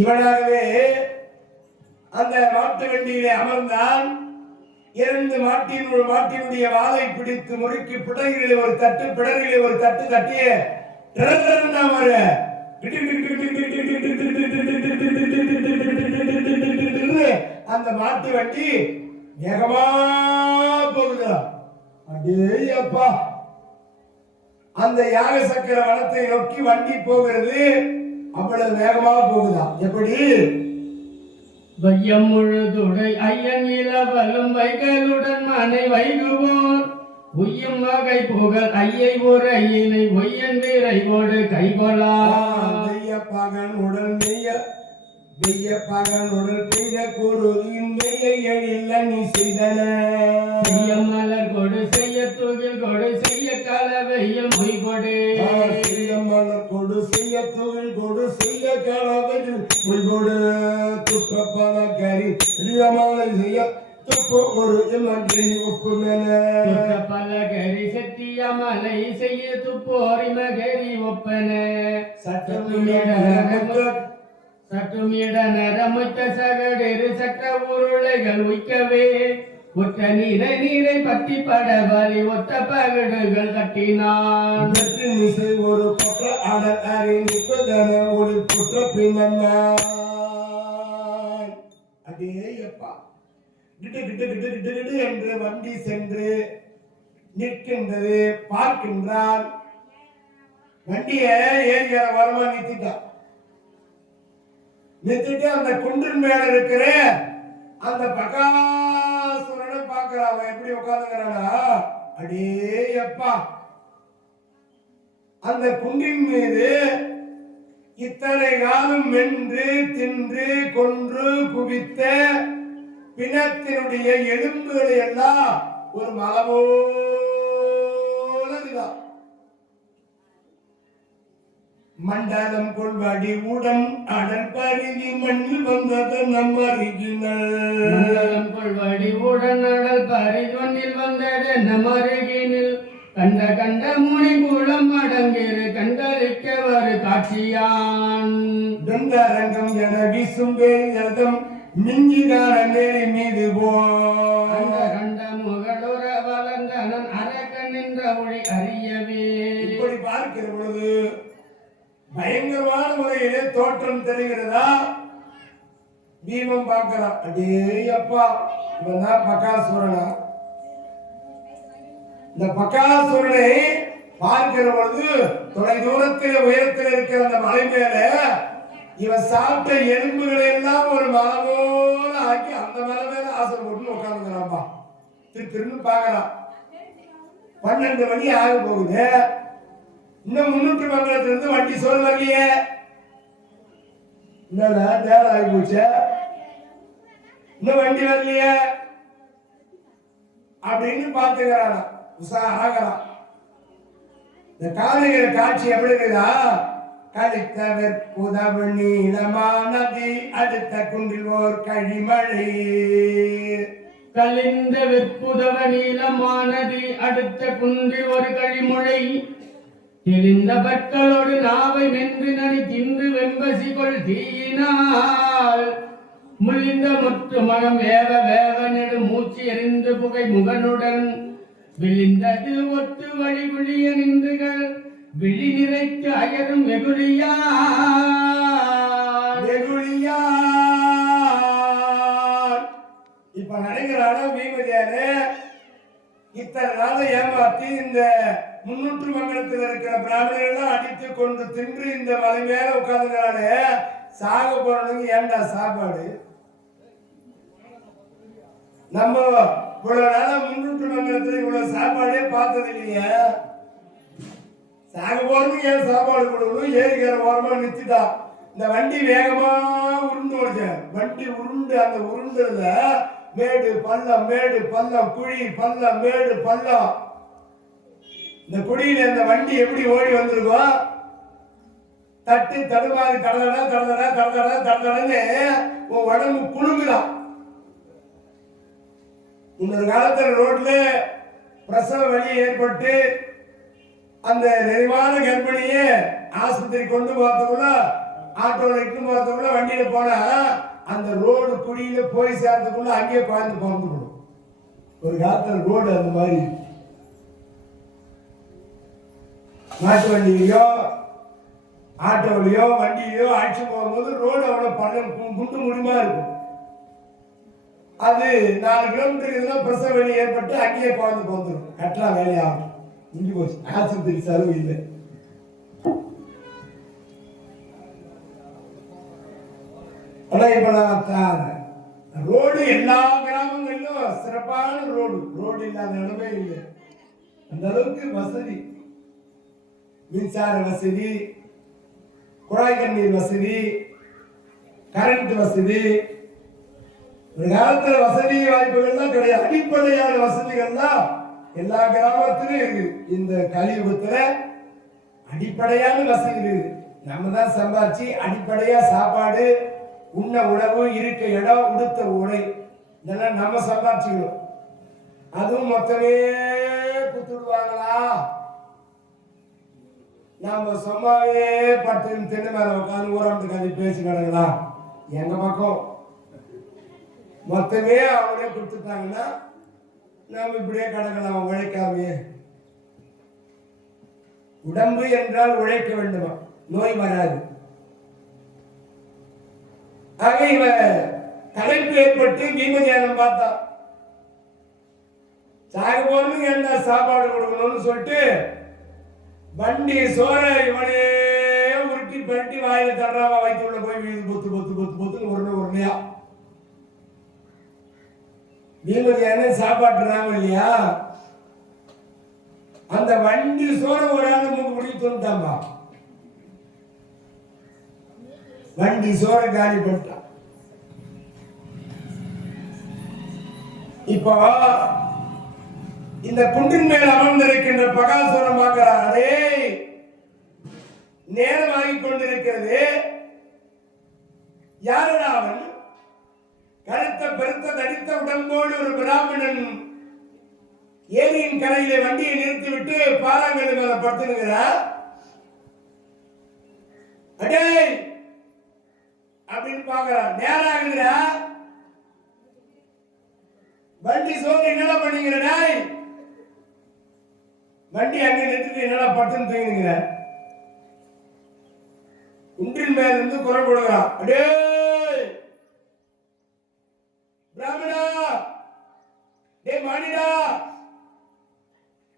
இவனாகவே அந்த மாட்டு வண்டியிலே அமர்ந்தான். இரண்டு மாட்டினுடைய வாலை பிடித்து முறுக்கி பிடரிலே ஒரு தட்டு பிடரிலே ஒரு தட்டு தட்டிய அந்த மாட்டு வண்டி வேகமா போகுதா. அடேயப்பா, அந்த யாக சக்கர வனத்தை நோக்கி வண்டி போகிறது. அவ்வளவு வேகமா போகுதா. எப்படி? வையம் முழுதுடை ஐயன் இளவலும் வைகளுடன் மனை வைகுவோர் உய்யும் வகை புகழ் ஐயை ஒரு ஐயினை ஒய்யன் வீரைவோடு கைகொள்ளா. வெய்யப்பகன் உடல் பெய்ய கூறுதியும் வெய்யை எழில் நீ செய்தன. மலர் கொடு செய்ய தூகில் கொடு செய்ய கலவையும் பொய் கொடு. மலர் கொடு செய்ய தூகில் கொடு செய்ய கலவையும் பொய் கொடு. துப்பப்பல கறி மாலை செய்ய துப்பு ஒரு இமன்றி உப்பு மேல. பல கறி செத்திய மலை செய்ய துப்போரி மகரி ஒப்பன. சற்றுமிட நரமுத்த சகடெரு சட்ட உருளைகள் உய்க்கவே ஒற்ற நீரை பத்தி படவலி ஒத்த பகடுகள் கட்டினான். ஒரு பக்க அடல் அறி நிற்பதன ஒளி புற்ற பின்னான். அதேயப்பா கிட்டு கிட்டு கிட்டு கிட்டு கிட்டு என்று வண்டி சென்று நிற்கின்றது. பார்க்கின்றான். வண்டியை ஏரியால வரமா நிறுத்திட்டு அந்த குன்றின் மேல இருக்கிற அந்த பகாசுரனை பார்க்கிறான். அவன் எப்படி உட்கார்ந்துக்கிறானா. அடேயப்பா, அந்த குன்றின் மீது இத்தனை காலம் வென்று தின்று கொன்று குவித்த பிணத்தினுடைய எலும்புகளை எல்லாம் ஒரு மலபோலதான். மண்டலம் கொள்வாடி உடன் அடல் பருகி மண்ணில் வந்தது நம்ம அருகினல். மண்டலம் கொள்வாடி உடன் அடல் பருகி மண்ணில் வந்தது நம்ம அருகினில். கண்ட கண்ட முனி மூலம் அடங்கிரு கண்களிக்க வரு காட்சியான். தந்தரங்கம் என வீசும் பேரிதம் மிஞ்சிகார நேரி மீது போ. அந்த கண்ட முகடுற வளர்ந்தனன் அரக்க நின்ற ஒளி அறியவே. இப்படி பார்க்கிற பொழுது பயங்கரமான முறையிலே தோற்றம் தெரிகிறதா. பீமம் பார்க்கிறான். அடேயப்பா, இவன் தான் பகாசுரனா. இந்த பகாசுரனை பார்க்கிற பொழுது தொலை தூரத்தில் உயரத்தில் இருக்கிற அந்த மலை மேல இவன் சாப்பிட்ட எலும்புகளை எல்லாம் ஒரு மலை போல ஆக்கி அந்த மலை மேல ஆசை போட்டு உட்காந்துக்கிறான்பா. திரும்ப பார்க்கறான். 12 மணி ஆக போகுது. இன்னும் 300 மங்கலத்திலிருந்து வண்டி சோறு வரலையே. என்னடா நேரம் ஆகி போச்சு, இன்னும் வண்டி வரலையே அப்படின்னு பார்த்துக்கிறான். உற்சாகரான். இந்த காலைகிற காட்சி எப்படி இருக்குதா. கழித்தவர் புதவு நீளமானதி அடுத்த குன்றில் ஓர் கழிமழை. கலிந்த வெற்புதவ நீளமானதி அடுத்த குன்றில் ஒரு கழிமொழை. தெளிந்த பற்களோடு நாவை வென்று நனி தின்று வெம்பசி கொள் தீயினால். முழிந்த முற்று மனம் வேவ வேவ நெடு மூச்சு எரிந்து புகை முகனுடன். விழிந்தது ஒட்டு வழி விழிய நின்றுகள் விழி நிறைத்து அயரும் வெகுளியான். இப்ப நினைக்கிறான வீமதியாரு இத்தனை நாளை ஏமாத்தி இந்த 300 மங்கலத்தில் இருக்கிற பிராமணர்கள் அடித்து கொண்டு தின்று இந்த மலை மேல உட்கார்ந்துக்கிறானே. சாக போறவனுக்கு ஏண்டா சாப்பாடு? நம்ம இவ்வளவு நாள 300 மங்கலத்துல இவ்வளவு சாப்பாடே பார்த்தது இல்லையே. சாக போறதுக்கு ஏன் சாப்பாடு கொடுக்கணும்? ஏரிக்கிற ஓரமா நிறுத்திட்டா. இந்த வண்டி வேகமா உருண்டு ஓடுச்சு. வண்டி உருண்டு அந்த உருண்டுல மேடு பள்ளம் மேடு பள்ளம் குழி பள்ளம் மேடு பள்ளம். இந்த குழியில இந்த வண்டி எப்படி ஓடி வந்திருக்கோம். தட்டு தடுமாறி தடதடன்னு உன் உடம்பு குழுங்குதான். இன்னொரு காலத்துல ரோட்ல பிரசவ வலி ஏற்பட்டு அந்த நிறைவான கர்ப்பிணியை ஆஸ்பத்திரி கொண்டு பார்த்தோம்னா ஆட்டோல இட்டு போறதுக்குள்ள வண்டியில போனா அந்த ரோடு குழியில போய் சேர்றதுக்குள்ள அங்கேயே குழந்தை பிறந்துக்கணும். ஒரு காலத்துல ரோடு அந்த மாதிரி மாட்டு வண்டியிலையோ ஆட்டோலையோ வண்டியிலையோ அழைச்சி போகும்போது ரோடு அவ்வளோ பள்ளம் குண்டு முடிமா இருக்கும். அது 4 கிலோமீட்டருக்கு பிரசவ வலி ஏற்பட்டு அங்கேயே குழந்தை பிறந்துடும். கட்டா வேலையாகும். இங்கே போச்சு. ஆஸ்பத்திரி செலவு இல்லை. ஆனால் இப்போ நான் ரோடு எல்லா கிராமங்களிலும் சிறப்பான ரோடு இல்லாத இடமே இல்லை. அந்த அளவுக்கு வசதி, மின்சார வசதி, குழாய் தண்ணீர் வசதி, கரண்ட் வசதி. ஒரு காலத்துல வசதி வாய்ப்புகள்லாம் கிடையாது. அடிப்படையான வசதிகள்லாம் எல்லா கிராமத்திலும் இருக்கு. இந்த கலியுகத்துல அடிப்படையான வசதி இருக்கு. நம்ம தான் சம்பாதிச்சு அடிப்படையா சாப்பாடு, உண்ண உணவு, இருக்க இடம், உடுத்த உடை இதெல்லாம் நம்ம சம்பாதிச்சுக்கணும். அதுவும் மொத்தமே குத்துடுவாங்களா? நாம சும்மாவே பட்டு தின்னு மேல உட்காந்து ஊராமத்து கதை பேசி கிடக்கலாம். எங்க பக்கம் மொத்தமே அவங்களே கொடுத்துட்டாங்கன்னா நாம இப்படியே கிடக்கலாம் உழைக்காமே. உடம்பு என்றால் உழைக்க வேண்டுமா? நோய் வராது. ஆக இவ தலைப்பு ஏற்பட்டு வீமதியானம் பார்த்தா சாக போறதுக்கு என்ன சாப்பாடு கொடுக்கணும்னு சொல்லிட்டு வண்டி சோற இவனே உருட்டி பரட்டி வாயில தர்றாவா வயிற்றுள்ள போய் வீடு பொத்து பொத்து பொத்து பொத்துன்னு உருணையா வீமதியான சாப்பாட்டுறாங்க இல்லையா? அந்த வண்டி சோற ஒரு ஆள் மூக்கு பிடி தோண்டாமா வண்டி சோற காலி பண்ணிட்டான். இப்போ இந்த குன்றின் மேல் அமர்ந்திருக்கின்ற பகாசுரம் பார்க்கிறான். அதே நேரமாகி கொண்டிருக்கிறது. யாரடா அவன்? கருத்த பெருத்த தடித்த உடம்போடு ஒரு பிராமணன் ஏரியின் கரையிலே வண்டியை நிறுத்திவிட்டு பாறாங்கல் மேல படுத்துனுங்கிறார். அடே அப்படின்னு பாக்குறான். நேரம் ஆகுதுடா, வண்டி சோறு என்னடா பண்ணீங்கடா? வண்டி அங்க நிறுத்திட்டு என்னடா படுத்துன்னு தூங்கினுங்கிற? குன்றின் மேல இருந்து குரல் கொடுக்கிறான். அடே பிராமணா, டே மாடிடா,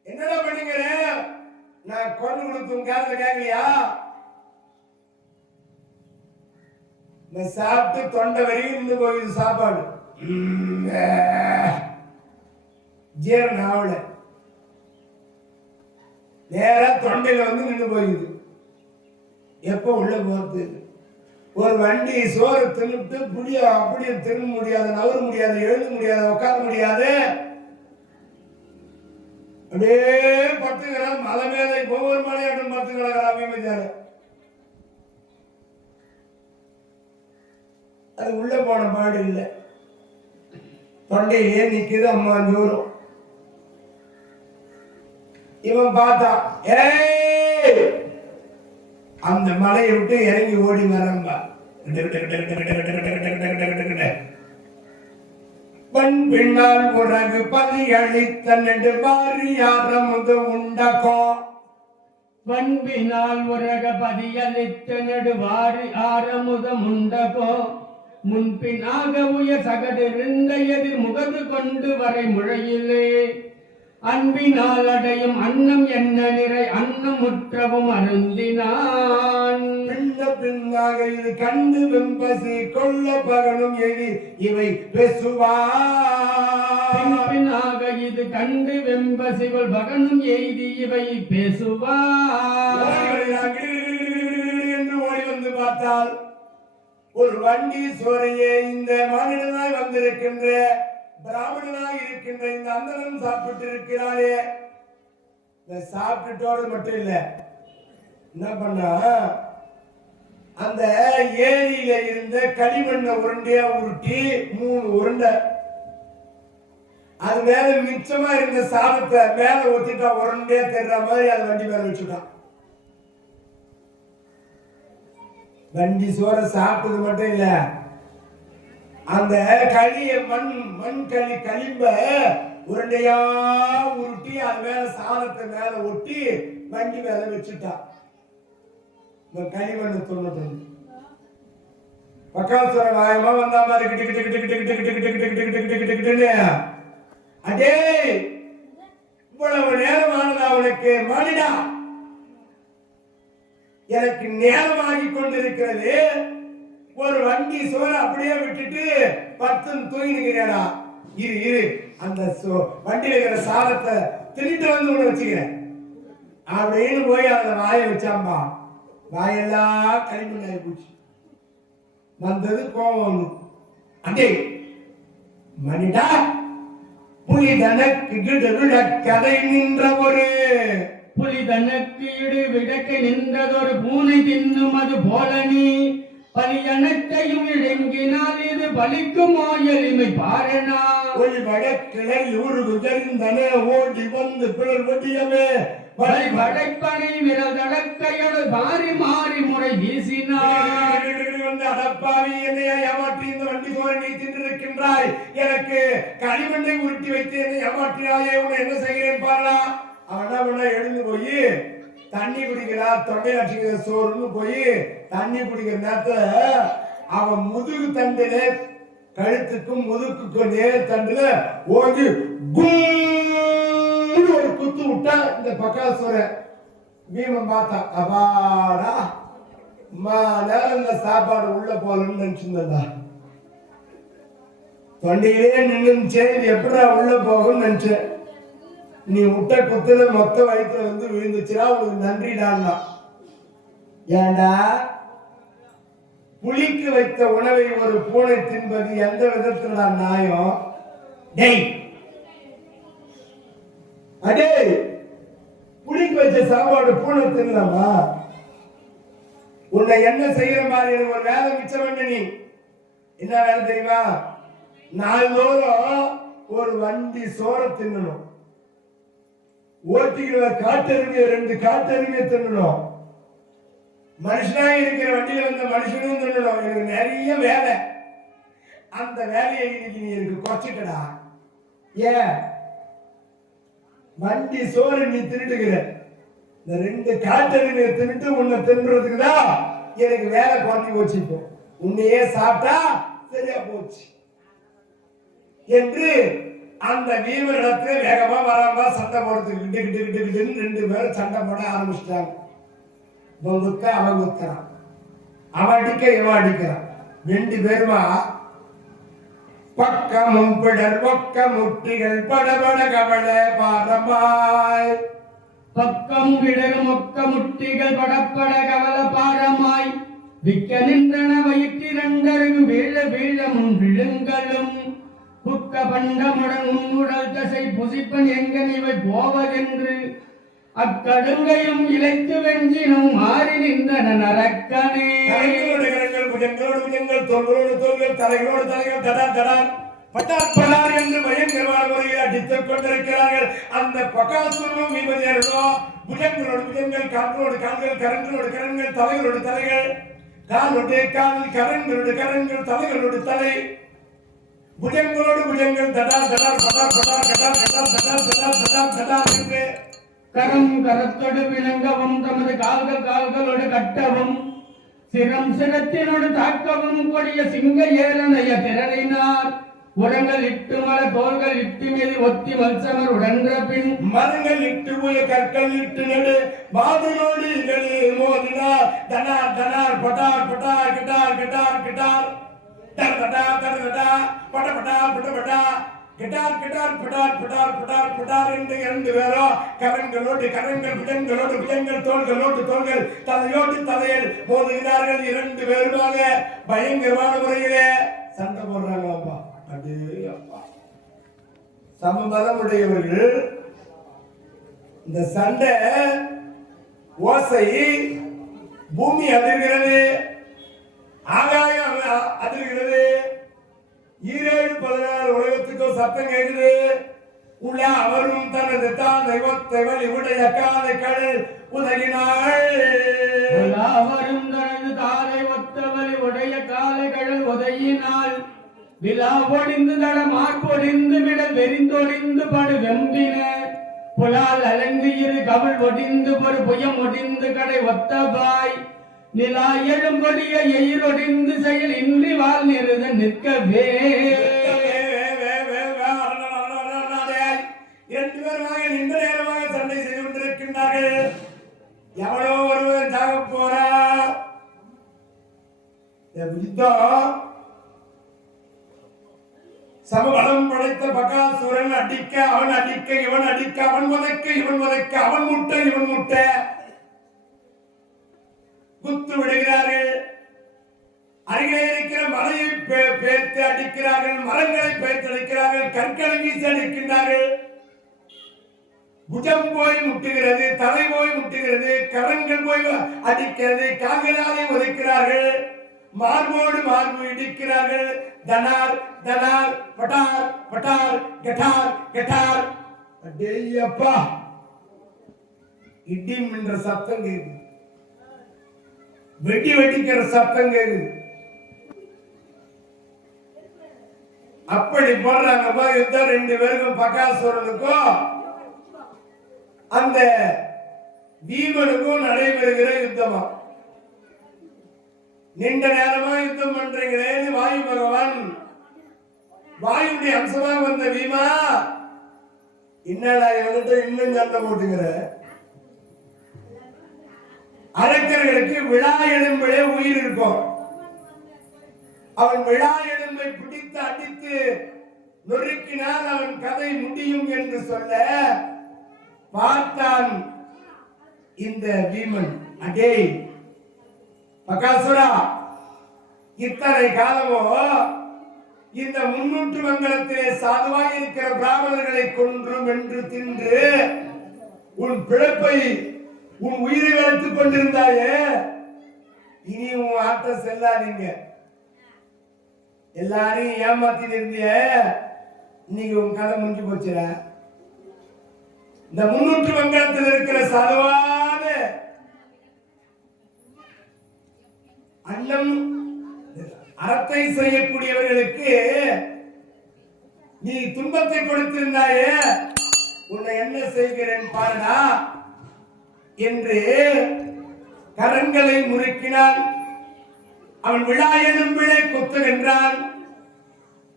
என்னடா பண்ணீங்கிற? நான் குரல் கொடுத்து காதுல கேட்கலையா? நான் சாப்பிட்டு தொண்டை வரையும் இருந்து போகுது சாப்பாடு, ஜீரணம் ஆகல, நேரா தொண்டையில வந்து நின்று போகுது. எப்போ உள்ள போறது? ஒரு வண்டி சோறு தின்னுட்டு புளிய அப்படியே திரும்ப முடியாது, நவர முடியாது, எழுத முடியாது, உட்கார முடியாது, அப்படியே படுத்துக்கிறான். மலை மேலே ஒவ்வொரு மலையாட்டம் படுத்து கிடக்கிறான் வீமதியான. அது உள்ள போன பாடு இல்லை, தொண்டையிலே நிக்குது அம்மா ஜோரும். இவன் பார்த்தா அந்த மலையை விட்டு இறங்கி ஓடி வரம்பா. பண் பின்னால் உறகு பதி அளித்த நெடு வாரியாரமுது உண்டகோ. பண்பினால் உரக பதியளித்த நெடுவாரி ஆரமுதம் உண்டகோ. முன்பினாக உய சகதிருந்த எதிர் முகது கொண்டு வரை முழையிலே. அன்பினால் அடையும் அன்னம் என்ன நிறை அன்னம் முற்றவும் அருந்தினான். பின்னாக இது கண்டு வெம்பசி கொள்ள பகலும் எலி இவை பேசுவார். பின்னாக இது கண்டு வெம்பசிகள் பகனும் எய்தி இவை பேசுவார் என்று ஓடி வந்து பார்த்தால் ஒரு வண்டி சோறையே இந்த மாநிலனாய் வந்திருக்கின்ற பிராமணனாய் இருக்கின்ற இந்த அந்தனம் சாப்பிட்டு இருக்கிறாரே. இந்த சாப்பிட்டுட்டோடு மட்டும் இல்ல, என்ன பண்ணா அந்த ஏரியில இருந்த களிமண்ணை உருண்டையா உருட்டி 3 உருண்டை, அது மேல மிச்சமா இருந்த சாதத்தை மேல ஒத்திட்டா உருண்டையா தெரியற மாதிரி அது வண்டி மேல வச்சுட்டான். வண்டி சோற சாப்பிட்டது மட்டும் இல்ல, அந்த களிய மண் களிம்ப உருண்டையா உருட்டி அது மேல சாதத்தை மேல ஒட்டி வண்டி மேல வச்சுட்டா. களிமண்ணு தொண்ணூத்தி பக்காசுர வாயமா வந்தா மாதிரி அடே இவ்வளவு நேரமானது அவனுக்கு மாடிடா, எனக்கு நேரமாகி கொண்டிருக்கிறது, ஒரு வண்டி சோற அப்படியே விட்டுட்டு 10 தூங்கினுக்கிறேடா, இரு அந்த வண்டியில இருக்கிற சாதத்தை திணிட்டு வந்து உன்னை வச்சுக்கிறேன் அப்படின்னு போய் அந்த வாயை வச்சாம்பா. வாயெல்லாம் களிமண்ணாயி போச்சு. வந்தது கோபம். அடே மணிடா, புலி தனக்கு விட கதை நின்ற ஒரு புலி தனக்கு இடு விடக்க நின்றதொரு பூனை தின்னும் அது போல நீ பலி அனைத்தையும் இழங்கினால் இது பலிக்குமோ எளிமை பாரணா. ஒளி வடக்கிளை ஊருக்கு தெரிந்தன ஓடி வந்து பிறர் ஒட்டியவே வலை வடைப்பனை விரல் தடக்கையோடு மாறி மாறி முறை வீசினார். அடப்பாவி, என்னை ஏமாற்றி இந்த வண்டி சோரை நீ தின்றிருக்கின்றாய், எனக்கு களிமண்ணை உருட்டி வைத்து என்னை ஏமாற்றினாயே, உன்னை என்ன செய்கிறேன் பாருடா. அவன் எழுந்து போய் தண்ணி குடிக்கிறார், தொண்டை அடிக்கிற சோறுன்னு போய் தண்ணி குடிக்கிற நேரத்துல அவன் முதுகு தண்டுல கழுத்துக்கும் முதுகுக்கும் நேர் தண்டுல ஓடி ஒரு குத்து விட்டா. இந்த பக்காசுர பீமன் பார்த்தா, அப்பாடா நேரம் இந்த சாப்பாடு உள்ள போலன்னு நினைச்சிருந்தா. தொண்டையிலே நின்னுச்சே, இது எப்படா உள்ள போகும்னு நினைச்சேன். நீ விட்ட குத்துல மொத்த வயிற்றுல வந்து விழுந்துச்சுன்னா உனக்கு நன்றிடான்னா. ஏண்டா, புலிக்கு வைத்த உணவை ஒரு பூனை தின்பது எந்த விதத்துல நியாயம்? டேய் அடே, புலிக்கு வச்ச சாப்பாடு பூனை தின்னலாமா? உன்னை என்ன செய்யற மாதிரி எனக்கு ஒரு வேலை மிச்சம் பண்ண. நீ என்ன வேலை தெரியுமா? நாள்தோறும் ஒரு வண்டி சோற தின்னணும், ஓட்டிகளை காட்டெருமையை 2 காட்டெருமையை தின்னணும், மனுஷனா இருக்கிற வண்டியில வந்த மனுஷனும் தின்னணும். எனக்கு நிறைய வேலை. அந்த வேலையை இன்னைக்கு நீ எனக்கு குறைச்சிட்டடா. ஏன்? வண்டி சோறு நீ தின்னுட்டுக்கிற, இந்த 2 காட்டெருமையை தின்னுட்டு உன்னை தின்றதுக்கு தான் எனக்கு வேலை குறைஞ்சி போச்சு. இப்போ உன்னையே சாப்பிட்டா சரியா போச்சு என்று அந்த வீமரிடத்துல வேகமா வராம சண்டை போடுறதுக்கு கிட்டு 2 பேரும் சண்டை போட ஆரம்பிச்சிட்டாங்க. இவன் குத்த அவன் குத்துறான், அவன் அடிக்க இவன் அடிக்கிறான். 2 பேருமா பக்கமும் பிடர் பக்க முட்டிகள் படபட கவல பாரமாய். பக்கம் விடர் மொக்க முட்டிகள் படப்பட கவல பாரமாய் விக்க நின்றன வயிற்றிரண்டருகு வீழ வீழ முன் விழுங்களும் புக்க பண்டமுடன் உன்னுடல் தசை புசிப்பன் எங்கன் இவை போவதென்று அக்கடுங்கையும் இழைத்து வெஞ்சினும் மாறி நின்றன நரக்கனே. புஜங்களோடு புஜங்கள், தோள்களோடு தோள்கள், தலைகளோடு தலைகள் தடார் தடார் பட்டார் படார் என்று பயங்கரமான முறையில் அடித்துக் கொண்டிருக்கிறார்கள். அந்த பகாசுரனும் விமதியர்களும் புஜங்களோடு புஜங்கள், கால்களோடு கால்கள், கரங்களோடு கரங்கள், தலைகளோடு தலைகள், காலோடு கால், கரங்களோடு கரங்கள், தலைகளோடு தலை, புஜங்களோடு புஜங்கள் தடார் தடார் படார் படார் கடார் கடார் தடார் தடார் தடார் தடார் என்று கரம் கரத்தோடு விளங்கவும் தமது கால்கள் கால்களோடு கட்டவும் சிரம் சிரத்தினோடு தாக்கவும் கொடிய சிங்க ஏறனைய திரளினார். உரங்கள் இட்டு மல தோள்கள் இட்டு மீது ஒத்தி மல்சமர் உடன்ற பின் மரங்கள் இட்டு போய கற்கள் இட்டு நடு பாதையோடு மோதினார். தனார் தனார் பட்டார் பட்டார் கிட்டார் கிட்டார் கிட்டார் தரதடா தரதடா படபடா படபடா கிட்டார் கிட்டார் பட்டார் பட்டார் பட்டார் பட்டார் என்று 2 பேரும் கரங்களோடு கரங்கள், புஜங்களோடு புஜங்கள், தோள்களோடு தோள்கள், தலையோடு தலையில் மோதுகிறார்கள். 2 பேருமாக பயங்கரமான முறையிலே சண்டை போடுறாங்க. அப்பா அடே அப்பா, சமபலம் உடையவர்கள். இந்த சண்டை ஓசை பூமி அதிர்கிறது, ஆகாயம் அதிர்கிறது, 7-14 உலகத்துக்கும் சத்தம் கேட்குது. உள்ள அவரும் தனது தாதை ஒத்த வழி உடைய காலை கடல் உதகினாள். அவரும் தனது தாதை ஒத்தவழி உடைய காலைகள் உதயினால் விழா ஒடிந்து தட மார்பொடிந்து விட வெறிந்தொடிந்து படு வெம்பின புலால் அலங்கு இரு கவல் ஒடிந்து ஒரு புயம் ஒடிந்து கடை ஒத்தபாய் நிலா எழும்பொடிய எயிரொடிந்து செயல் இன்றி வாழ் நிறுத நிற்கவே. இரண்டு பேருமாக நீண்ட நேரமாக சண்டை செய்து கொண்டிருக்கின்றார்கள். எவனோ ஒருவன் சாக போறா. யுத்தம் சமபலம் படைத்த பகாசுரன் அடிக்க அவன் அடிக்க இவன் அடிக்க அவன் உதைக்க இவன் உதைக்க அவன் முட்டை இவன் முட்டை குத்து விடுகிறார்கள். அருகிலே இருக்கிற மலையை பேர்த்து அடிக்கிறார்கள், மரங்களை பேர்த்து அடிக்கிறார்கள், கற்களை வீசி அடிக்கின்றார்கள். புஜம் போய் முட்டுகிறது, தலை போய் முட்டுகிறது, கரங்கள் போய் அடிக்கிறது, கால்களாலே உதைக்கிறார்கள், மார்போடு மார்பு இடிக்கிறார்கள். தனார் தனார் பட்டார் பட்டார் கட்டார் கட்டார். அடேயப்பா, இடிம் என்ற சத்தம் கேக்குது, வெடி வெடிக்கிற சத்தம் கேக்குது. அப்படி போடுறாங்கப்பா யுத்தம். ரெண்டு பேருக்கும் பகாசுரனுக்கும் அந்த பீமனுக்கும் நடைபெறுகிற யுத்தமா. நீண்ட நேரமா யுத்தம் பண்றீங்களே வாயு பகவான், வாயுடைய அம்சமா வந்த பீமா, என்னடா என்கிட்ட இன்னும் சண்டை போட்டுங்கிற? அரக்கர்களுக்கு விழா எலும்பிலே உயிர் இருக்கும். அவன் விழா எலும்பை பிடித்து அடித்து நொறுக்கினால் அவன் கதை முடியும் என்று சொல்ல பார்த்தான் இந்த பீமன். அடே பகாசுரா, இத்தனை காலமோ இந்த 300 மங்கலத்திலே சாதுவாய் இருக்கிற பிராமணர்களை கொன்று வென்று தின்று உன் பிழைப்பை உன் உயிரை வளர்த்துக் கொண்டிருந்தாயே, இனி உன் ஆட்டம் செல்லாதீங்க. எல்லாரையும் ஏமாத்தி இருந்திய, இன்னைக்கு உன் கதை முடிஞ்சு போச்சுற. இந்த 300 மங்கலத்தில் இருக்கிற சாதுவான அன்னம் அறத்தை செய்யக்கூடியவர்களுக்கு நீ துன்பத்தை கொடுத்திருந்தாயே, உன்னை என்ன செய்கிறேன் பாருடா என்று கரங்களை முறுக்கினான். அவன் விழா எலும்பிலை குத்துகின்றான்.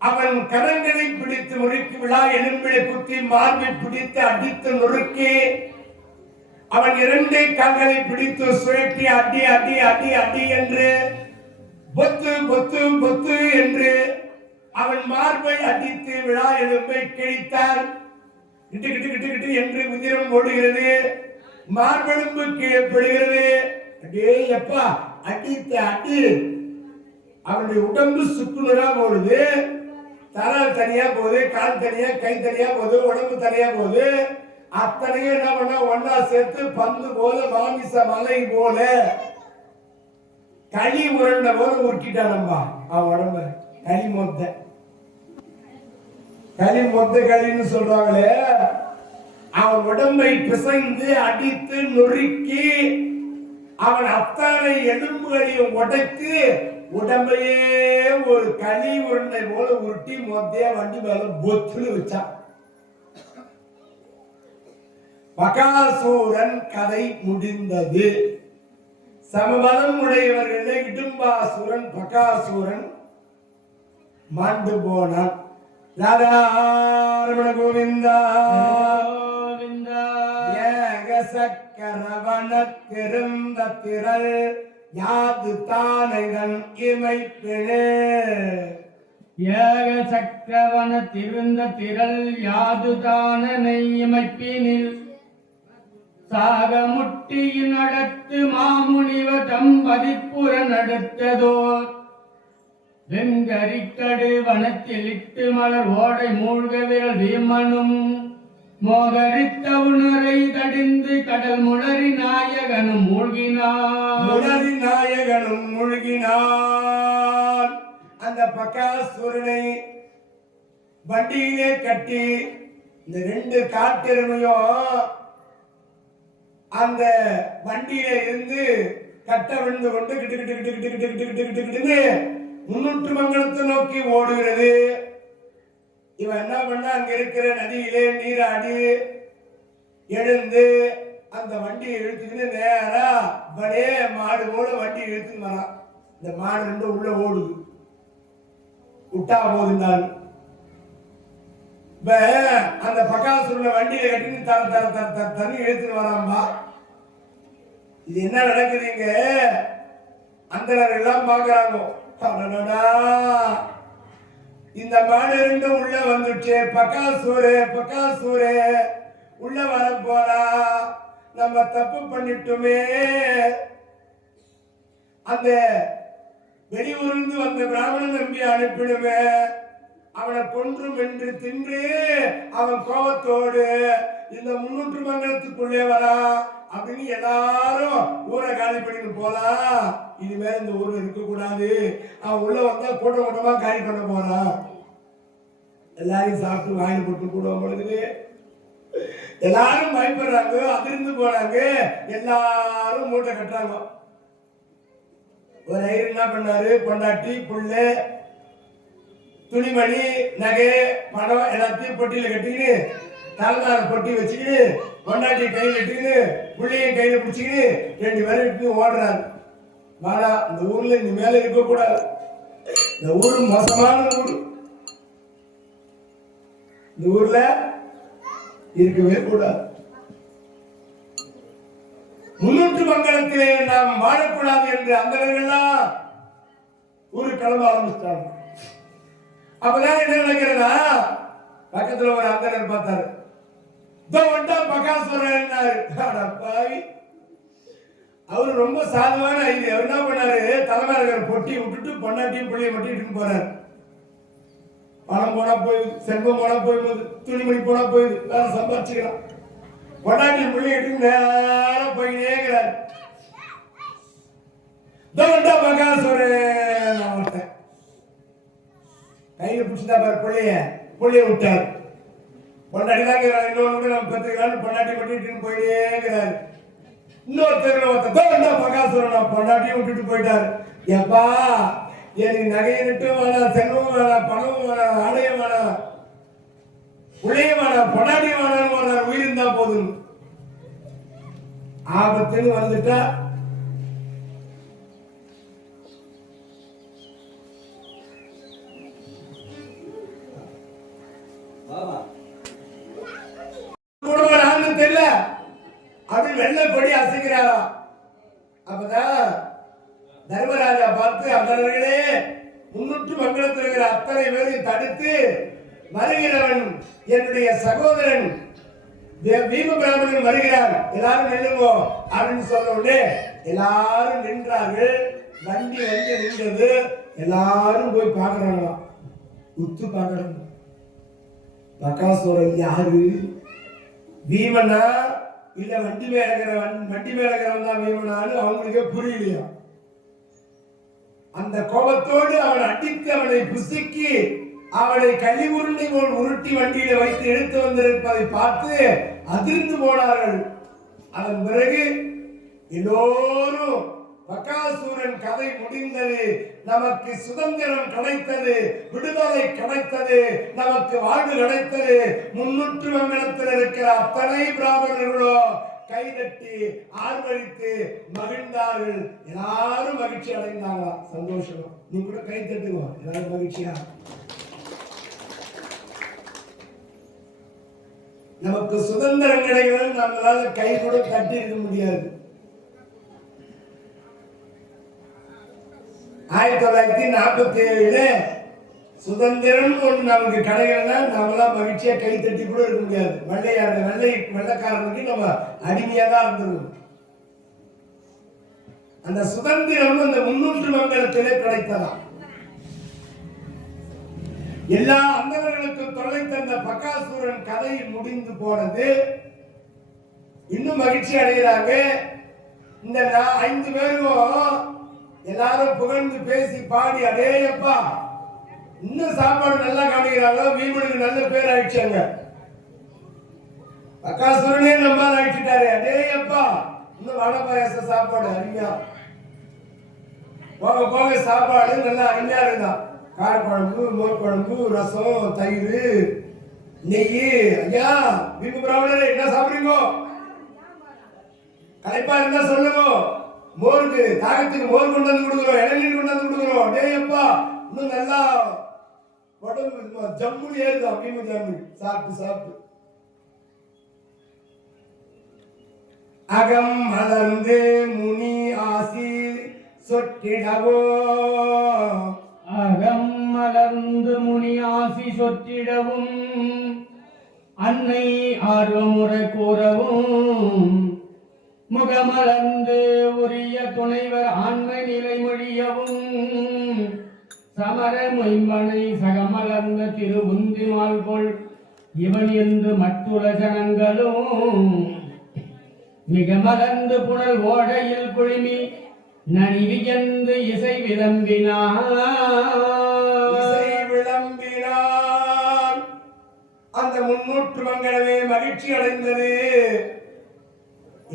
அவன் கரங்களை பிடித்து முறுக்கி விழா எலும்பிலை குத்தி மார்பை பிடித்து அடித்து நொறுக்கி அவன் 2 கால்களை பிடித்து சுழற்றி அடி அடி அடி அடி என்று பொத்து பொத்து பொத்து என்று அவன் மார்பை அடித்து விழா எலும்பை கிழித்தான். கிட்டு கிட்டு கிட்டு கிட்டு என்று உதிரம் ஓடுகிறது, மார்பெலும்பு கீழே விழுகிறது. அடே எப்பா, அடித்த அடி அவனுடைய உடம்பு சுக்குநூறா போகுது. தலை தனியா போகுது, கால் தனியா, கை தனியா போகுது, உடம்பு தனியா போகுது. அத்தனையும் என்ன பண்ண ஒன்னா சேர்த்து பந்து போல மாமிச மலை போல களி உருண்ட போல உருக்கிட்டானம்மா அவன் உடம்ப. களி மொத்த களி மொத்த களின்னு சொல்றாங்களே, அவன் உடம்பை பிசைந்து அடித்து நொறுக்கி அவன் அத்தனை எலும்புகளையும் உடைத்து உடம்பையே ஒரு களி உருண்டை போல உருட்டி மொத்தைய வண்டி மேல பொத்துன்னு வச்சான். பகாசூரன் கதை முடிந்தது. சமபலம் உடையவர்கள் இடும்பாசூரன் பகாசூரன் மாண்டு போனான். ராதாரமண கோவிந்தா ஏக சக்கரவன திருந்த திரள் யாது தானைதன் இமைப்பினே. ஏக சக்கரவன திருந்த திரள் யாது தானனை இமைப்பினில் சாகமுட்டியின் நடத்து மாமுனிவ தம்பதிப்புற நடத்ததோர் வெங்கரிக்கடு வனத்தில் இட்டு மலர் ஓடை மூழ்க விரல் வீமனும் மோகரித்த உணரை தடிந்து கடல் முளரி நாயகனும் மூழ்கினார். முளரி நாயகனும் மூழ்கினார். அந்த பகாசுரனை வண்டியிலே கட்டி இந்த 2 காட்டெருமையும் அந்த வண்டியில இருந்து கட்ட விழுந்து கொண்டு கிட்டு கிட்டு கிட்டு கிட்டு கிட்டு கிட்டு கிட்டு கிட்டு கிட்டுன்னு முன்னூற்று மங்கலத்தை நோக்கி ஓடுகிறது. இவன் என்ன பண்ண, அங்க இருக்கிற நதியிலே நீராடி எழுந்து அந்த வண்டியை இழுத்துக்கிட்டு நேரா அப்படியே மாடு போல வண்டி இழுத்துன்னு வரான். இந்த மாடு 2 உள்ள ஓடுது, விட்டா போதுண்டாரு. இப்ப அந்த பக்காசுருல வண்டியில கட்டின்னு தர தர தர தர தண்ணி இழுத்துன்னு வராம்பா. இது என்ன நடக்குதுங்க? அந்த எல்லாம் பாக்குறாங்க. இந்த மாடு 2 உள்ள வந்துச்சு. பக்காசூரு உள்ள வர போறா. நம்ம தப்பு பண்ணிட்டுமே. அந்த வெளியூர்ந்து வந்த பிராமணன் நம்பி அனுப்பிடுமே. அவனை கொன்றும் என்று தின்று அவன் கோபத்தோடு இந்த 300 மங்கலத்துக்குள்ளே வரா அப்படின்னு எல்லாரும் ஊரை காலி பண்ணிட்டு போலாம். இனிமே இந்த ஊர்ல இருக்க கூடாது. அவன் உள்ள வந்தா கூட்டமா காலி பண்ண போறான். எல்லாரையும் சாப்பிட்டு வாங்கி போட்டு கூட பொழுது எல்லாரும் பயப்படுறாங்க, அதிர்ந்து போறாங்க. எல்லாரும் மூட்டை கட்டுறாங்க. ஒரு ஐயர் என்ன பண்ணாரு, பொண்டாட்டி புள்ள துணிமணி நகை பணம் எல்லாத்தையும் பொட்டியில கட்டிக்கிட்டு தலைநார பொட்டி வச்சுக்கிட்டு பொண்டாட்டி கையில் இட்டுக்கிட்டு பிள்ளையும் கையில பிடிச்சிக்கிட்டு 2 பேரும் ஓடுறாரு. வாடா, இந்த ஊர்ல இந்த மேல இருக்க கூடாது. இந்த ஊரு மோசமான ஊர். இந்த ஊர்ல இருக்கவே கூடாது. 300 மங்கலத்திலே நாம் வாழக்கூடாது என்று அந்தவர்கள்லாம் ஊரு கிளம்ப ஆரம்பிச்சிட்டாங்க. அப்பதான் என்ன நினைக்கிறதா, பக்கத்துல ஒரு அந்தனர் பார்த்தாரு. பகாசுரன் அவரு ரொம்ப சாதுவான ஐடி. அவர் என்ன பண்ணாரு, தலைமையில பொட்டி விட்டுட்டு பொண்டாட்டியும் பிள்ளைய மட்டும் இட்டுன்னு போறாரு. பணம் போனா போயுது, செல்வம் போனா போயுது, துணிமணி போனா போயுது, வேலை சம்பாதிச்சுக்கலாம். பொண்டாட்டி பிள்ளைய இட்டு நேரம் போயினேங்கிறாரு. பகாசுரன் கையில பிடிச்சிட்டா பாரு, பிள்ளைய விட்டாரு. பொண்டாட்டி தான் இன்னொரு நம்ம பெற்றுக்கலான்னு பொண்டாட்டி மட்டும் போயிட்டேங்கிறாரு. இன்னொருத்தர் பகாசுரன் பொண்டாட்டியும் விட்டுட்டு போயிட்டாரு. எப்பா, எனக்கு நகையை நட்டும் வேணாம், செல்வம் வேணாம், பணமும் வேணாம், ஆடையும் வேணாம், பிள்ளையும் வேணாம், பொண்டாட்டியும் வேணான்னு உயிர் இருந்தா போதும். ஆபத்துன்னு வந்துட்டா தெரியல அப்படி வெள்ளை கொடி அசைக்கிறாரா. அப்பதான் தர்மராஜா பார்த்து, அந்தவர்களே 300 மங்கலத்தில் இருக்கிற அத்தனை பேரையும் தடுத்து வருகிறவன் என்னுடைய சகோதரன் பீம பிராமணன் வருகிறார், எல்லாரும் நில்லுங்கோ அப்படின்னு சொல்ல உடனே எல்லாரும் நின்றார்கள். வண்டி வந்து நின்றது. எல்லாரும் போய் பார்க்கறாங்களாம், உத்து பார்க்கறாங்க. பகாசுரன் யாரு, பீமனா இல்ல வண்டி மேல இருக்கிறவன் தான் பீமனான்னு அவங்களுக்கே புரியலையா. அந்த கோபத்தோடு அவனை அடித்து அவனை புசுக்கி அவனை களி உருண்டை போல் உருட்டி வண்டியில வைத்து இழுத்து வந்திருப்பதை பார்த்து அதிர்ந்து போனார்கள். அதன் பிறகு எல்லோரும் பகாசூரன் கதை முடிந்தது, நமக்கு சுதந்திரம் கிடைத்தது, விடுதலை கிடைத்தது, நமக்கு வாழ்வு கிடைத்தது. 300 மங்கலத்தில் இருக்கிற அத்தனை பிராமணர்களோ கைதட்டி ஆர்வரித்து மகிழ்ந்தார்கள். எல்லாரும் மகிழ்ச்சி அடைந்தாங்களா, சந்தோஷமா. நீ கூட கை தட்டுவா, எல்லாரும் மகிழ்ச்சியா. நமக்கு சுதந்திரம் கிடைக்கிறது, நம்மளால கை கூட தட்டி இருக்க முடியாது. 1947 சுதந்திரம் ஒன்று நமக்கு கிடைக்கலன்னா நம்மளாம் மகிழ்ச்சியா கை தட்டி கூட இருக்க முடியாது. வெள்ளைக்காரனுக்கு நம்ம அடிமையா தான் இருந்திருக்கோம். அந்த சுதந்திரம் அந்த 300 மங்கலத்திலே கிடைத்ததாம். எல்லா அந்தவர்களுக்கும் தொல்லை தந்த பகாசூரன் கதை முடிந்து போனது. இன்னும் மகிழ்ச்சி அடைகிறாங்க. இந்த 5 பேரும் எல்லாரும் புகழ்ந்து பேசி பாடி, அடேயப்பா இன்னும் சாப்பாடு நல்லா காமிக்கிறாங்க, வீமனுக்கு நல்ல பேர் ஆயிடுச்சாங்க. பக்காசுரனே நம்ம ஆயிட்டாரு. அடே அப்பா, இன்னும் வடை பாயாசம் சாப்பாடு அருமையா போக போக சாப்பாடு நல்லா அருமையா இருந்தான். காரக்குழம்பு, மோர் குழம்பு, ரசம், தயிர், நெய். ஐயா பீம பிராமணரே என்ன சாப்பிடுறீங்க? களைப்பா இருந்தா சொல்லுங்க. மோருக்கு தாகத்துக்கு மோர் கொண்டு வந்து கொடுக்குறோம், இளநீர் கொண்டு வந்து கொடுக்குறோம். டே அப்பா, இன்னும் நல்லா உடம்பு ஜம்முன்னு ஏறுதான். பீம ஜம்மு சாப்பிட்டு சாப்பிட்டு அகம் மலர்ந்து முனி ஆசி சொற்றிடவோ, அகம் மலர்ந்து முனி ஆசி சொற்றிடவும், அன்னை ஆர்வமுறை கூறவும், முகமலர்ந்து உரிய துணைவர் ஆண்மை நிலை மொழியவும், சமர மொய்மனை சகமலர்ந்த திருவுந்தி மால்கொள் இவன் என்று மற்றுள்ள ஜனங்களும் மிக மலர்ந்து புனல் ஓடையில் குழுமி நனிவியந்து இசை விளம்பினான். அந்த 300 மங்களமே மகிழ்ச்சி அடைந்தது.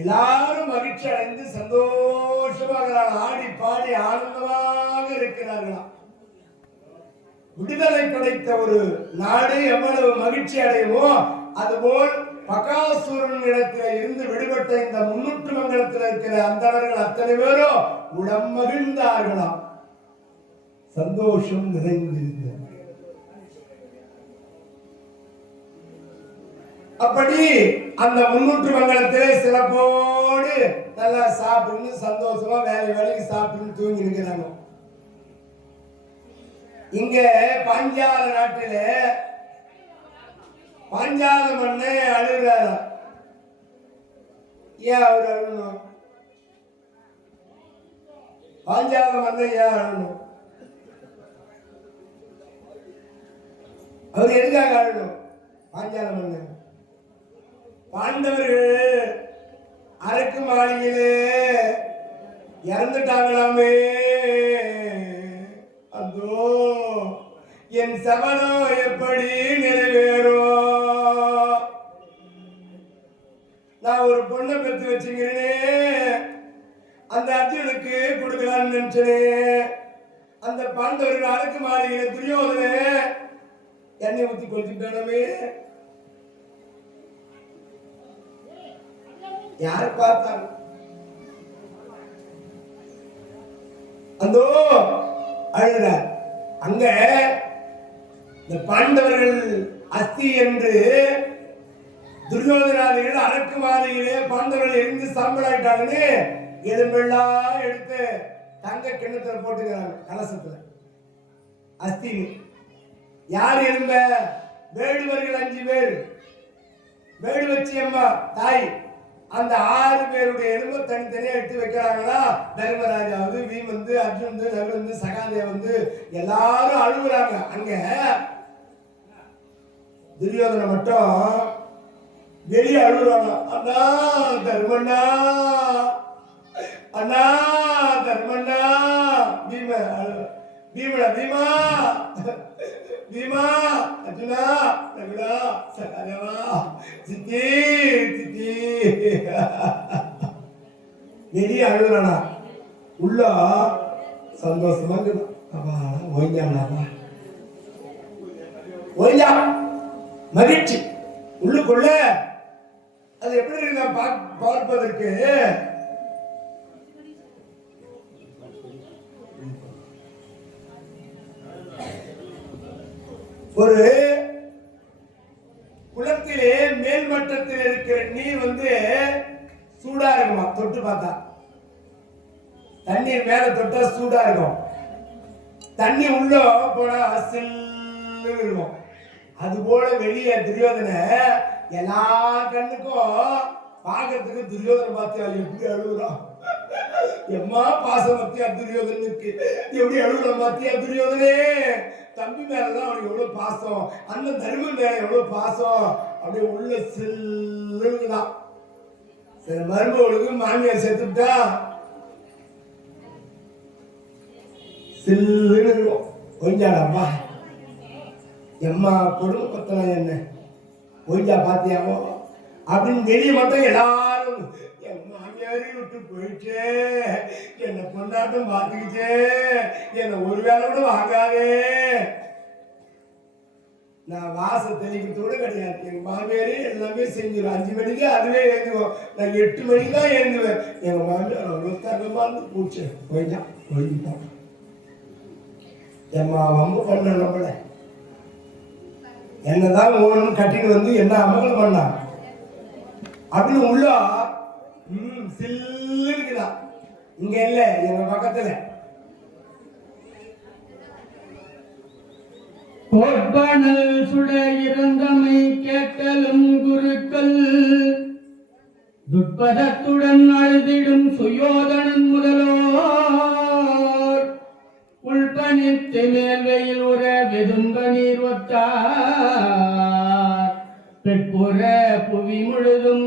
எல்லாரும் மகிழ்ச்சி அடைந்து சந்தோஷமாக ஆடி பாடி ஆனந்தமாக இருக்கிறார்களாம். விடுதலை கிடைத்த ஒரு நாடு எவ்வளவு மகிழ்ச்சி அடையுமோ அதுபோல் பகாசுரன் இடத்துல இருந்து விடுபட்ட இந்த 300 மங்கலத்தில் இருக்கிற அந்தவர்கள் அத்தனை பேரும் உடம் மகிழ்ந்தார்களாம். சந்தோஷம் நிறைந்திருந்தது. அப்படி அந்த 300 மங்கலத்திலே சிறப்போடு நல்லா சாப்பிட்டு சந்தோஷமா வேலைக்கு சாப்பிட்டு தூங்கி இருக்கிறாங்க. இங்க பாஞ்சால நாட்டில பாஞ்சால மண்ணே அழுகிறார். ஏன் அவர் அழுகணும்? பாஞ்சால மண்ணை ஏன் அழுகணும்? அவர் எதுக்காக அழுகணும்? பாஞ்சால மண்ணு பாண்டவர்கள் அரக்கு மாளிகையிலே இறந்துட்டாங்களாமே. அதோ என் சபனம் எப்படி நிறைவேறும்? நான் ஒரு பொண்ணை பெற்று வச்சுக்கிறேனே, அந்த அர்ஜுனுக்கு கொடுக்கலான்னு நினைச்சேன். அந்த பாண்டவர்கள் அரக்கு மாளிகையில துரியோதனே எண்ணெய் ஊத்தி கொஞ்சிட்டானமே. யாரு பார்த்தாங்க? அந்தோ அழுகிறார். அங்க இந்த பாண்டவர்கள் அஸ்தி என்று துரியோதனாதிகள் அரக்கு மாளிகையிலே பாண்டவர்கள் இருந்து சாம்பலாயிட்டாங்கன்னு எலும்பெல்லாம் எடுத்து தங்க கிண்ணத்துல போட்டுக்கிறாங்க கலசத்துல. அஸ்தி யார் எலும்ப? வேடுவர்கள் 5 பேர். வேடுவச்சி அம்மா தாய் அந்த 6 பேருடைய எலும்பை தனித்தனியா எடுத்து வைக்கிறாங்களா. தர்மராஜாவது, வீமந்து, அர்ஜுன், நகுலந்து, சகாதேவ வந்து எல்லாரும் அழுகுறாங்க. அங்க துரியோதனை மட்டும் வெளியே அழுகுறாங்க. அண்ணா தர்மண்ணா, அண்ணா தர்மண்ணா. பீமனா பீமா பீமா, அர்ஜுனா, நகுலா, சகாதேவா, சித்தி சித்தி வெளியே அழுகுறானா. உள்ள சந்தோஷமா ஓய்ஞ்சானா ஓய்ஞ்சா மகிழ்ச்சி உள்ளுக்குள்ள. அது எப்படி இருக்கு பார்ப்பதற்கு? ஒரு குளத்திலே மேல்மட்டத்தில் இருக்கிற நீர் வந்து சூடா இருக்குமா? தொட்டு பார்த்தா தண்ணீர் மேல தொட்டா சூடா இருக்கும். தண்ணி உள்ள போனா சில்லுன்னு இருக்கும். அது போல வெளியே துரியோதனை எல்லா கண்ணுக்கும் பாக்கிறதுக்கு துரியோதனை பார்த்து எப்படி அழுகுறான். எம்மா பாசம் பத்தியா துரியோதனுக்கு எப்படி அழுகுறான் பார்த்தியா துரியோதனே. தம்பி மேலதான் அவனுக்கு எவ்வளவு பாசம், அந்த தர்மன் மேல எவ்வளவு பாசம். அப்படியே உள்ள சில்லுதான். சரி, மருமகளுக்கு மாமியார் சேர்த்துட்டா சில்லுன்னு இருக்கும். கொஞ்சாடாப்பா எம்மா கொடுமை பத்தலாம் என்ன ஒய்யா பாத்தியாவோ. அப்படின்னு வெளியே மட்டும் எல்லாரும் என் மாமியாரி விட்டு போயிட்டே, என்னை கொண்டாட்டம் பார்த்துக்கிட்டே, என்னை ஒரு வேலை கூட வாங்காதே. நான் வாசல் தெளிக்கிறதோடு கிடையாது. எங்க மாமியாரே எல்லாமே செஞ்சிடும். 5 மணிக்கு அதுவே எழுந்துவோம். நான் 8 மணிக்கு தான் எழுந்துவேன். எங்க மாமியார் அவ்வளோ தங்கமா இருந்து பூச்சேன் போயிட்டான். எம்மா வம்பு பண்ண நம்மள என்னதான் ஓணும் கட்டிட்டு வந்து என்ன அமகலம் பண்ணா அப்படின்னு உள்ள சில்லுக்குதான். இங்க இல்ல எங்க பக்கத்துல கோட்பானல் சுட இறந்தமை கேட்டலும் குருக்கள் துட்பதத்துடன் அழுதிடும் சுயோதனன் முதலோர் உள்பனித்து மேல்வையில் உற வெதும்ப நீர் ஒத்தார் பெட்புற புவி முழுதும்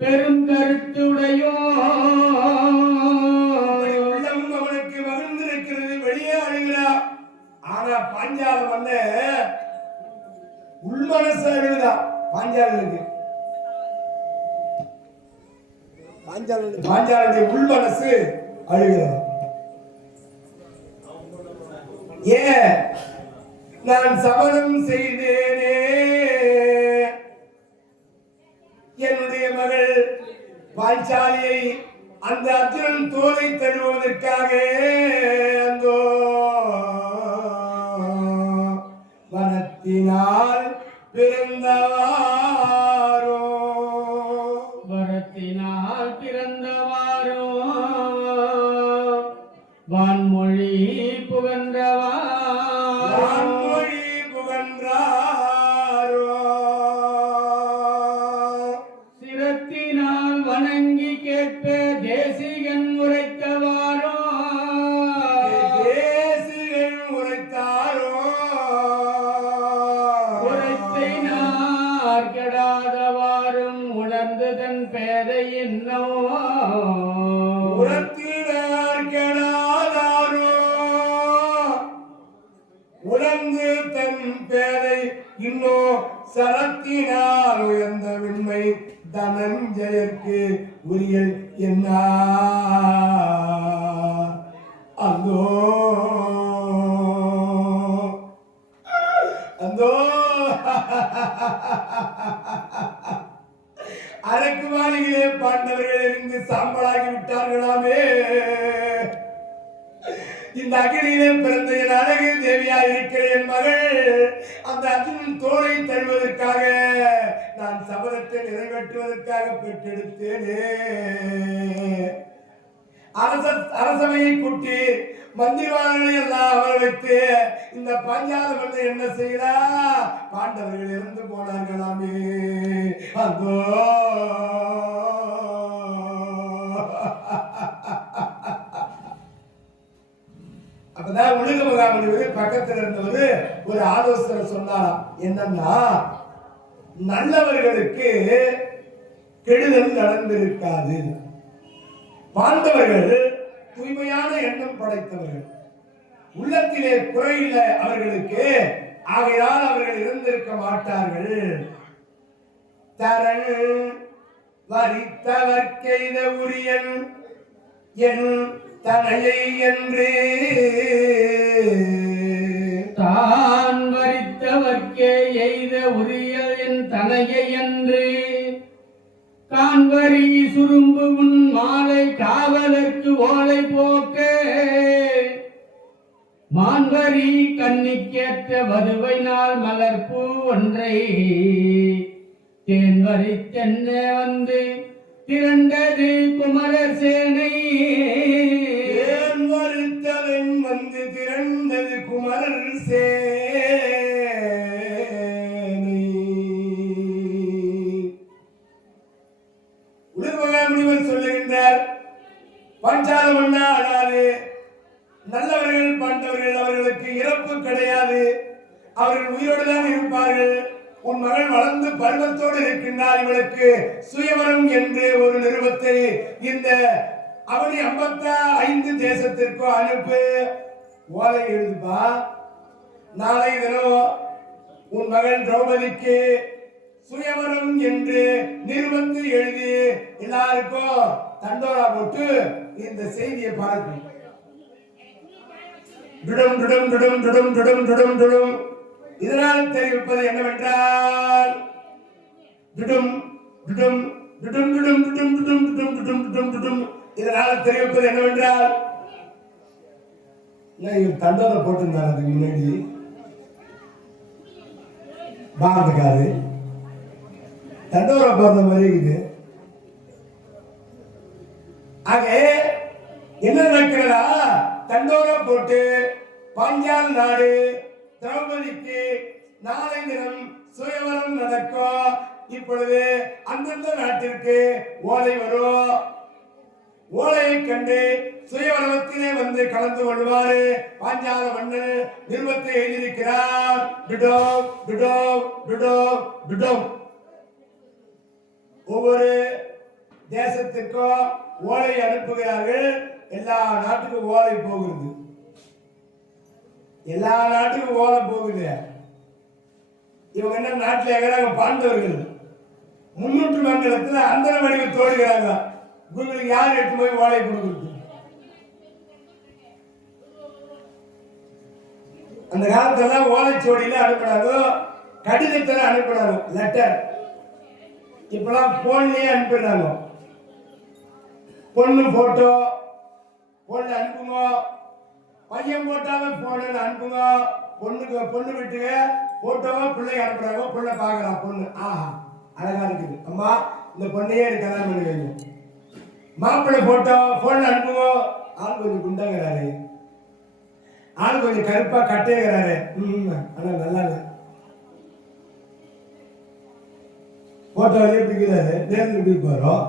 பெரும் கருத்துடையோ அவனுக்கு மகிழ்ந்திருக்கிறது. வெளியே அழுகிறார். ஆனா பாஞ்சால பண்ண உள்மனசு அழுகுதான். பாஞ்சாலுடைய உள்மனசு அழுகிறது. ஏன் நான் சபதம் செய்தேனே, என்னுடைய மகள் பாஞ்சாலியை அந்த அர்ஜுனன் தோலை தழுவதற்காக அந்தோ வரத்தினால் பிறந்தவாரோ வான்மொழி புகன்றவாரோ சிரத்தினால் வணங்கி கேட்ப தேசிகன் உரைத்தவாரோ உரைத்தினார் கெடாதவாறும் உணர்ந்து தன் பேதை என்னோ உணர்ந்து தன் பேரை இன்னோ சரத்தினால் உயர்ந்த விண்மை தனஞ்சயற்கு உரிய என்ன அந்தோ அந்தோ அரக்கு மாளிகையிலே பாண்டவர்கள் இருந்து சாம்பலாகி விட்டார்களாமே. இந்த அகிலிலே பிறந்த என் அழகு தேவியா இருக்கிற என் மகள் அந்த அர்ஜுனன் தோலை தழுவதற்காக நான் சபதத்தை நிறைவேற்றுவதற்காக பெற்றெடுத்தேனே. அரசவையை கூட்டி மந்திரிவாளர்களை எல்லாம் வரவைத்து இந்த பாஞ்சால மன்னர் என்ன செய்யறா, பாண்டவர்கள் இறந்து போனார்களாமே. அதோ அப்பதான் உலக மகாமுனிவர் பக்கத்தில் இருந்தவர் ஒரு ஆலோசனை சொன்னாராம். என்னன்னா, நல்லவர்களுக்கு கெடுதல் நடந்திருக்காது. பாண்டவர்கள் தூய்மையான எண்ணம் படைத்தவர்கள், உள்ளத்திலே குறையில்லை அவர்களுக்கு, ஆகையால் அவர்கள் இருந்திருக்க மாட்டார்கள். தரன் வரித்தவர்க்கெய்த உரியன் என் தனையை என்று தான் வரித்தவர்க்கே எய்த உரிய என் தனையை என்று கான்வரி சுரும்பு உன் மாலை காவலர்க்கு ஓலை போக்க மான்வரி கண்ணிக்கேற்ற வதுவை நாள் மலர்பூ ஒன்றை தேன்வரி தென்ன வந்து திரண்டது குமரர் சேனை. தேன்வரித்தவன் வந்து திரண்டது குமரர் சேனை. முனிவர் சொல்லுகின்றார், பாஞ்சால மன்னா அழாது, நல்லவர்கள் பாண்டவர்கள் அவர்களுக்கு இறப்பு கிடையாது, அவர்கள் உயிரோடு தான் இருப்பார்கள். உன் மகள் வளர்ந்து பருவத்தோடு இருக்கின்றார், இவளுக்கு சுயவரம் என்று ஒரு நிறுவத்தை இந்த அவனி 55 தேசத்திற்கு அனுப்பு, ஓலை எழுதுப்பா. நாளை தினம் உன் மகன் திரௌபதிக்கு சுயவரம் என்று நிறுவத்து எழுதி எல்லாருக்கும் தண்டோரா போட்டு இந்த செய்தியை பரப்பு. டுடும் டுடும் டுடும் டுடும் டுடும் டுடும் டுடும். இதனால் தெரிவிப்பது என்னவென்றால் டுடும் டுடும் டுடும் டுடும் டுடும் டுடும் டுடும் டுடும் டுடும் டுடும். இதனால் தெரிவிப்பது என்னவென்றால் தண்டோரை போட்டிருந்தார் அதுக்கு முன்னாடி பாரதக்காரு தண்டோரை போடுற மாதிரி இருக்குது. ஆக என்ன நடக்கிறதா? தண்டோரை போட்டு பாஞ்சால் நாடு திரௌபதிக்கு நாளை தினம் சுயவரம் நடக்கும். இப்பொழுது அந்தந்த நாட்டிற்கு ஓலை வரும். ஓலையை கண்டு சுயவரத்திலே வந்து கலந்து கொள்வாரு பாஞ்சால மன்னன் நிருபத்தை எழுதியிருக்கிறார். டுடோம் டுடோம் டுடோம் டுடோம். ஒவ்வொரு தேசத்திற்கும் ஓலை அனுப்புகிறார்கள். எல்லா நாட்டுக்கும் ஓலை போகிறது. எல்லா நாட்டுக்கும் ஓலை போகுது. இவங்க என்ன நாட்டில் எங்கிறாங்க? பாண்டவர்கள் முன்னூற்று மண்டலத்தில் அந்தன வடிவில் தோடுகிறாங்க. உங்களுக்கு யார் எடுத்து போய் ஓலை கொடுக்குறது? அந்த காலத்துல ஓலைச்சோடியில அனுப்பினாங்க, கடிதத்தில் அனுப்பினாங்க, லெட்டர். இப்பெல்லாம் போன்லயே அனுப்பிடுறாங்க. பொண்ணு போட்டோ போன்ல அனுப்புங்க, பையன் போட்டாவே போன்ல அனுப்புங்க. பொண்ணு வீட்டுக்கு போட்டோவா பிள்ளைங்க அனுப்புறாங்க. பிள்ளை பாக்குறான், பொண்ணு ஆஹா அழகா இருக்குது, அம்மா இந்த பொண்ணையே எனக்கு கல்யாணம் பண்ணி வைங்க. மாப்பிள்ளை போட்டோ போன்ல அனுப்புங்க. ஆள் கொஞ்சம் குண்டாங்கிறாரு, ஆள் கொஞ்சம் கருப்பா கட்டேங்கிறாரு, ஆனா நல்லா இல்லை. போட்டோலயே பிடிக்கிறாரு, நேரில் எப்படி போறோம்?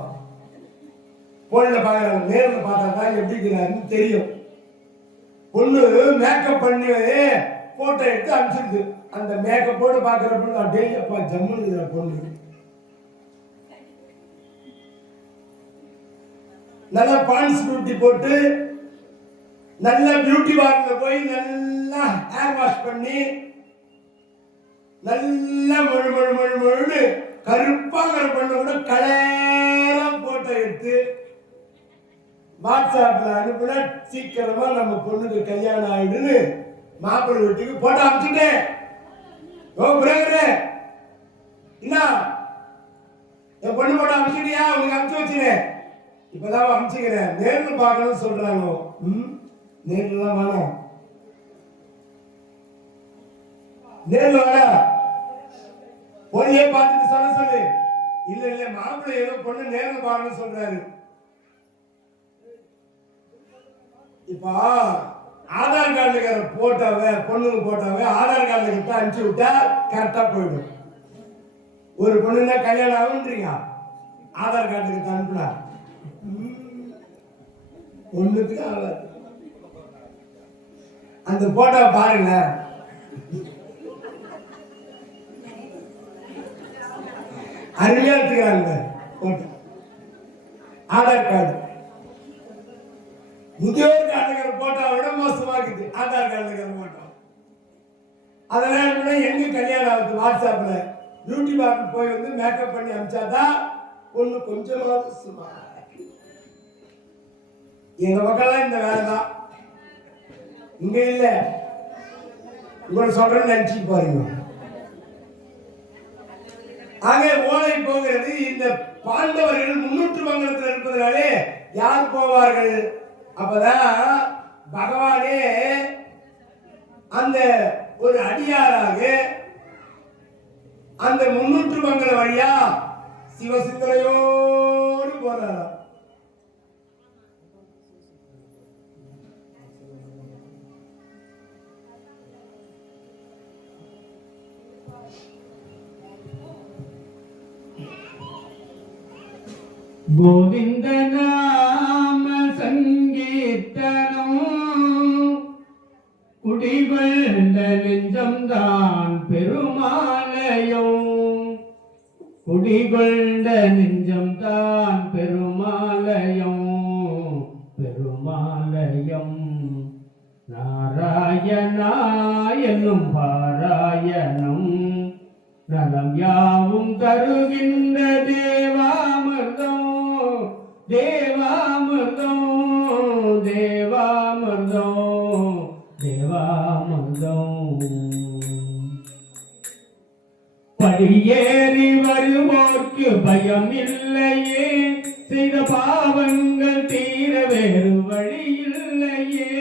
போன்ல பாக்குறாங்க, நேரில் பார்த்தா தான் எப்படி இருக்கிறாருன்னு தெரியும். பொண்ணு மேக்கப் பண்ணி போட்டோ எடுத்து அனுப்பிச்சிருக்கு. அந்த மேக்கப்போடு பாக்குற பொண்ணு அப்படியே அப்பா ஜம்முன்னு இருக்கிற பொண்ணு நல்லா பான்ஸ் பியூட்டி போட்டு நல்ல பியூட்டி பார்லர்ல போய் நல்லா ஹேர் வாஷ் பண்ணி நல்லா முழு கருப்பாங்கிற பொண்ணு கூட கலரா போட்டோ எடுத்து வாட்ஸ்அப்ல அனுப்புனா சீக்கிரமா நம்ம பொண்ணுக்கு கல்யாணம் ஆயிடுன்னு மாப்பிள்ளை வீட்டுக்கு போட்டோ அனுப்பிச்சுட்டேன். ஓ பிரதரே, என்ன என் பொண்ணு போட்டோ அனுப்பிச்சிட்டியா? உனக்கு அனுப்பிச்சு வச்சுனேன், இப்பதான் அனுப்பிச்சுக்கிறேன், நேர்ல பார்க்கணும்னு சொல்றாங்க. நேர்ல தான் வேணாம், நேர்ல வேணாம், பொண்ணையே பார்த்துட்டு சொல்ல சொல்லு. இல்ல இல்ல மாப்பிள்ளை ஏதோ பொண்ணு நேர்ல பார்க்கணும்னு சொல்றாரு. இப்ப ஆதார் கார்டுல இருக்கிற போட்டோவை, பொண்ணுங்க போட்டோவை ஆதார் கார்டுல கிட்ட அனுப்பிச்சு விட்டா கரெக்டா போயிடும். ஒரு பொண்ணுன்னா கல்யாணம் ஆகுன்றீங்க, ஆதார் கார்டு கிட்ட அனுப்புனா ஒண்ணுக்கு ஆகாது. அந்த போட்டோவை பாருங்க, அருமையா எடுத்துக்கிறாங்க போட்டோ. ஆதார் கார்டு முதியோர் கார்டுங்கிற போட்டோ விட மோசமா இருக்குது ஆதார் கார்டுங்கிற போட்டோ. அதனால எங்க கல்யாணம் ஆகுது? வாட்ஸ்அப்ல பியூட்டி பார்லர் போய் வந்து மேக்கப் பண்ணி அனுப்பிச்சாதான் பொண்ணு கொஞ்சமாவது சும்மா. எங்க பக்கம்லாம் இந்த வேலை தான், இங்க இல்ல. உங்களை சொல்றேன்னு நினைச்சு பாருங்க. ஆக ஓலை போகிறது. இந்த பாண்டவர்கள் முன்னூற்று மங்கலத்தில் இருப்பதனாலே யார் போவார்கள்? அப்பதான் பகவானே அந்த ஒரு அடியாராக அந்த முன்னூற்று மங்கல வழியா சிவசிந்தனையோடு போறார். கோவிந்த நாம சங்கீர்த்தனம் குடிகொண்ட நெஞ்சம்தான் பெருமாலயம். குடிகொண்ட நெஞ்சம்தான் பெருமாலயம். பெருமாலயம் நாராயணா என்னும் பாராயணம். நலம் யாவும் தருகின்ற தேவாமிர்தம் தேவாமிர்தம் தேவாமிர்தம் தேவாமிர்தம். படியேறி வருவோர்க்கு பயம் இல்லையே, செய்த பாவங்கள் தீர வேறு வழி இல்லையே.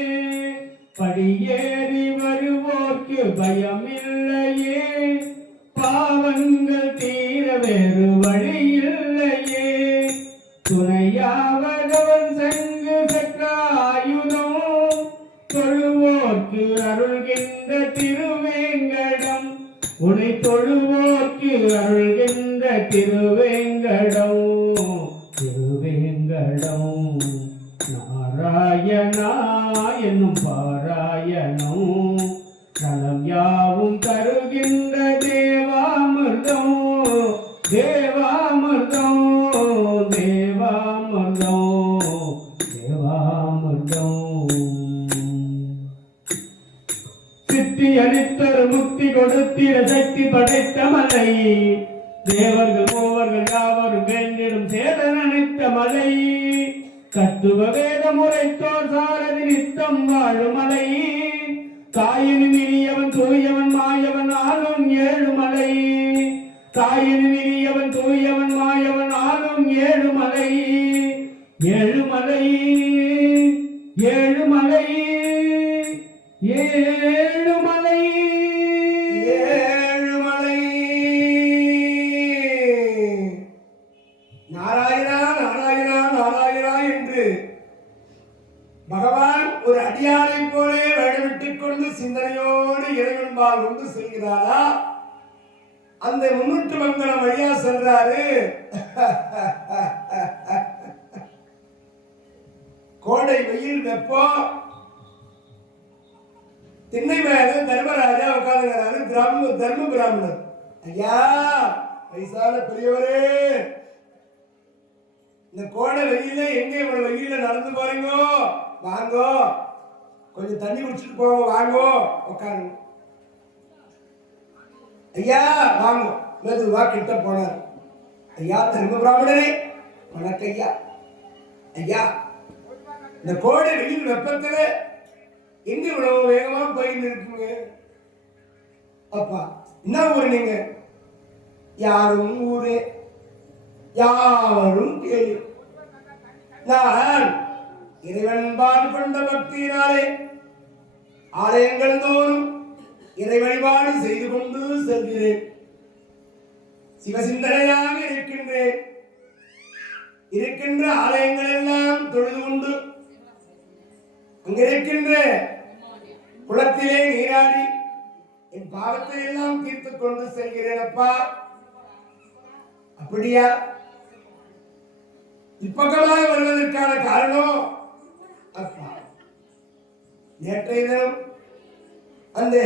படியேறி வருவோர்க்கு பயம் இல்லையே, பாவங்கள் தீர வேறு வழி இல்லையே. துணையாவதவன் சங்கு சக்கராயுதம், தொழுவோர்க்கு அருள்கின்ற திருவேங்கடம். உனை தொழுவோர்க்கு அருள்கின்ற திருவேங்கடம் திருவேங்கடம். நாராயணா என்னும் பாராயணம், நலம் யாவும் தருகின்ற தேவாமிர்தம் தேவாமிர்தம் தேவாமிர்தம் தேவாமிர்தம். சித்தி அளித்தொரு முக்தி கொடுத்திட சக்தி படைத்த மலை, தேவர்கள் மூவர்கள் யாவரும் வேண்டிடும் சேதன் அனைத்த மலை. தத்துவ வேத முறைத்தோர் சாரதி நித்தம் வாழும் மலை, தாயினும் இனியவன் தூயவன் மாயவன் ஆளும் ஏழுமலை. தாயினும் இனியவன் தூயவன் மாயவன் ஆளும் ஏழுமலை. ஏழுமலை ஏழுமலை ஏழுமலை ஏழுமலை. நாராயணா நாராயணா நாராயணா என்று பகவான் ஒரு அடியாரை போலே வழிவிட்டுக் கொண்டு சிந்தனையோடு இறைவன்பால் கொண்டு செல்கிறாரா? அந்த 300 மங்கலம் வழியா சென்றாரு. கோடை வெயில் வெப்பம். திண்ணை மேல தர்மராஜா உட்கார்ந்துங்கிறாரு. தர்ம பிராமணர். ஐயா, வயசான பெரியவரே, இந்த கோடை வெயில எங்க இவ்வளவு வெயில நடந்து போறீங்க? வாங்கோ, கொஞ்சம் தண்ணி குடிச்சிட்டு போங்க, வாங்கோ உட்காருங்க. ஐயா வாங்க, மெதுவா கிட்ட போனார். ஐயா தர்ம பிராமணரே, வணக்கம் ஐயா. ஐயா, இந்த கோடை வெயில் வெப்பத்துல எங்க இவ்வளவு வேகமா போயின்னு இருக்குங்க? அப்பா, என்ன ஊரு நீங்க? யாரும் ஊரே யாவரும் கேள்வி. நான் இறைவன்பால் கொண்ட பக்தியினாலே ஆலயங்கள் தோறும் இறை வழிபாடு செய்து கொண்டு செல்கிறேன். சிவசிந்தனையாக இருக்கின்றேன். இருக்கின்ற ஆலயங்கள் எல்லாம் தொழுது கொண்டு அங்கிருக்கின்ற குளத்திலே நீராடி என் பாவத்தை எல்லாம் தீர்த்துக் கொண்டு செல்கிறேன். அப்பா, அப்படியா? இப்பக்கமாக வருவதற்கான காரணம் அப்பா, நேற்றைய தினம் அந்த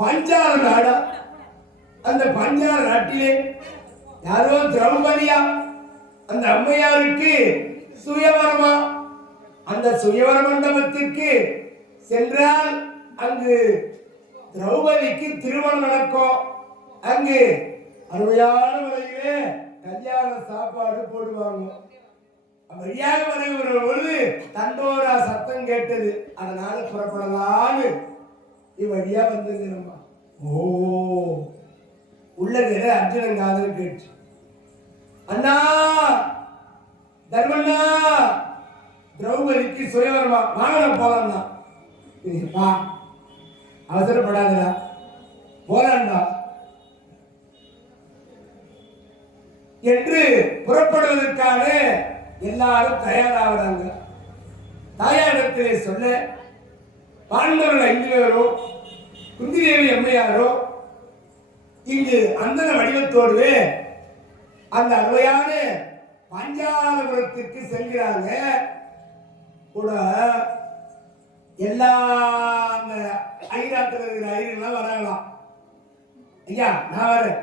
பஞ்சார நாடா, அந்த பஞ்சார நாட்டிலே யாரோ திரௌபதியா அந்த அம்மையாருக்கு சுயவரமா, அந்த சுயவர மண்டபத்திற்கு சென்றால் அங்கு திரௌபதிக்கு திருமணம் நடக்கும். அங்கு அருமையான முறையிலே கல்யாண சாப்பாடு போடுவாங்க. வழியாக வருகிற பொழுது தண்டோரா சத்தம் கேட்டது. அதனால புறப்படலான்னு இவ்வழியா வந்துருமா. ஓ, உள்ள நேர அர்ஜுனங்காதல் கேட்டு, அண்ணா தர்மண்ணா, திரௌபதிக்கு சுயவரமா, வாங்க போலாம்னா. பா, அவசரப்படாதடா, போலாண்டா என்று புறப்படுவதற்கான எல்லாரும் தயாராகிறாங்க. தாயாரிடத்திலே சொல்ல பாண்டவர்கள் 5 பேரும் குந்திதேவி அம்மையாரோ இங்கு அந்தன வடிவத்தோடு அந்த அருமையான பஞ்சாலபுரத்திற்கு செல்கிறாங்க. கூட எல்லா ஐராத்தில் இருக்கிற ஐயர்கள்லாம் வராங்களாம். ஐயா நான் வரேன்,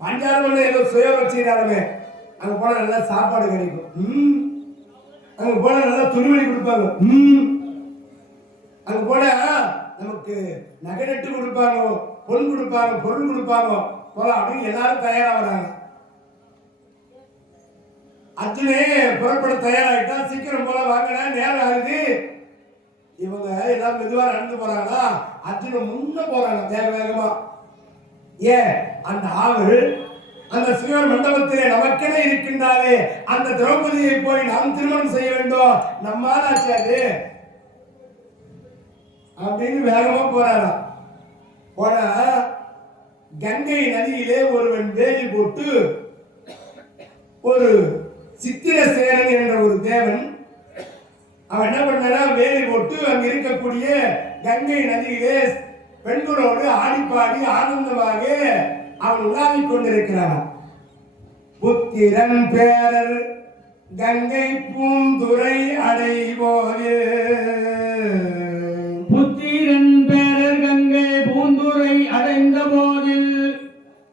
பஞ்சாலபுரம் ஏதோ சுய வச்சுக்கிறாருமே, அங்க போனா நல்லா சாப்பாடு கிடைக்கும், அங்க போனா நல்லா துணிமணி கொடுப்பாங்க, அங்க போனா நமக்கு நகை நட்டு கொடுப்பாங்க, பொன் கொடுப்பாங்க, பொருள் கொடுப்பாங்க, போலாம் அப்படின்னு எல்லாரும் தயாராகிறாங்க. அர்ஜுனே புறப்பட தயாராகிட்டா, சீக்கிரம் போல வாங்கினா நேரம் ஆகுது. இவங்க எல்லாம் மெதுவா நடந்து போறாங்களா, அர்ஜுனன் முன்ன போறாங்க வேக வேகமா. ஏன் அந்த ஆவல் அந்த சுய மண்டபத்திலே நமக்கென இருக்கின்றாலே, அந்த திரௌபதியை போய் நாம் திருமணம் செய்ய வேண்டும், நம்மாலாச்சு அது அப்படின்னு வேகமா போறாராம். போனா கங்கை நதியிலே ஒருவன் வேலி போட்டு, ஒரு சித்திரசேனன் என்ற ஒரு தேவன் அவன் என்ன பண்ணா, வேலி போட்டு அங்க இருக்கக்கூடிய கங்கை நதியிலே பெண்களோடு ஆடிப்பாடி ஆனந்தமாக அவன் உலாவிக் கொண்டிருக்கிறான். புத்திரன் பேரர் கங்கை பூந்துரை அடைவோது, புத்திரன் பேரர் கங்கை பூந்துரை அடைந்த போதில்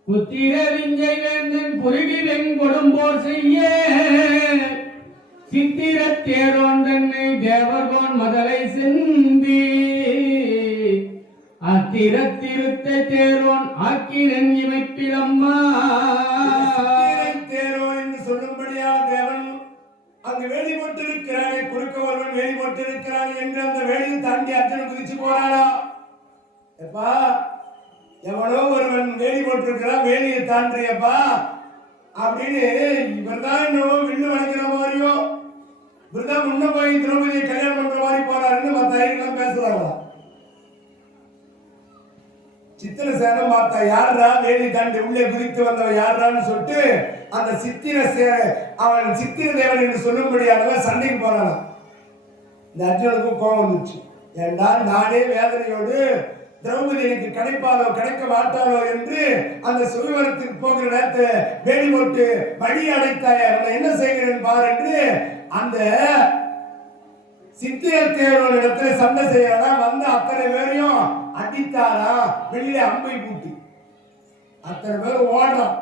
புத்திர விஞ்சை வேந்தன் குருகி வெங்கொடும்போர் செய்ய சித்திர தேரோன் தன்னை தேவர்கோன் மதலை செந்தி அத்திரத்திருத்த தேரோன் ஆக்கிரன் இமைப்பிலம்மா. தேரோன் என்று சொல்லும்படியா தேவன் அங்கு வேலி போட்டிருக்கிறானே, குறுக்க ஒருவன் வேலி போட்டிருக்கிறான் என்று அந்த வேலியை தாண்டி அர்ஜுனன் குதிச்சு போறானா. எப்பா எவனோ ஒருவன் வேலி போட்டிருக்கிறான், வேலியை தாண்டியப்பா அப்படின்னு இவர் தான் என்னவோ வில்லு வளைக்கிற மாதிரியோ, இவர் தான் முன்ன போய் திரௌபதியை கல்யாணம் பண்ற மாதிரி போறாருன்னு மற்ற ஐயர்கள்லாம் பேசுறாங்களா. சித்திரசேனன் பார்த்தா, யாரா வேலி தாண்டி உள்ளே குதித்து வந்தவன் யாரான்னு சொல்லிட்டு அந்த அவன் சித்திர தேவன் என்று சொல்லும்படியானவன் சண்டைக்கு போறான். இந்த அர்ஜுனுக்கும் கோபம் வந்துச்சு. ஏண்டா நானே வேதனையோடு திரௌபதி எனக்கு கிடைப்பாளோ கிடைக்க மாட்டாளோ என்று அந்த சுயவரத்துக்கு போகிற நேரத்தில் வேலி போட்டு வழி அடைத்தாய, என்ன செய்கிறேன் பார் என்று அந்த சித்திர தேவன் இடத்துல சண்டை செய்யறா. வந்து அத்தனை பேரையும் அடித்தாரா, வெளியில அம்பை பூட்டி அத்தனை பேரும் ஓடுறான்.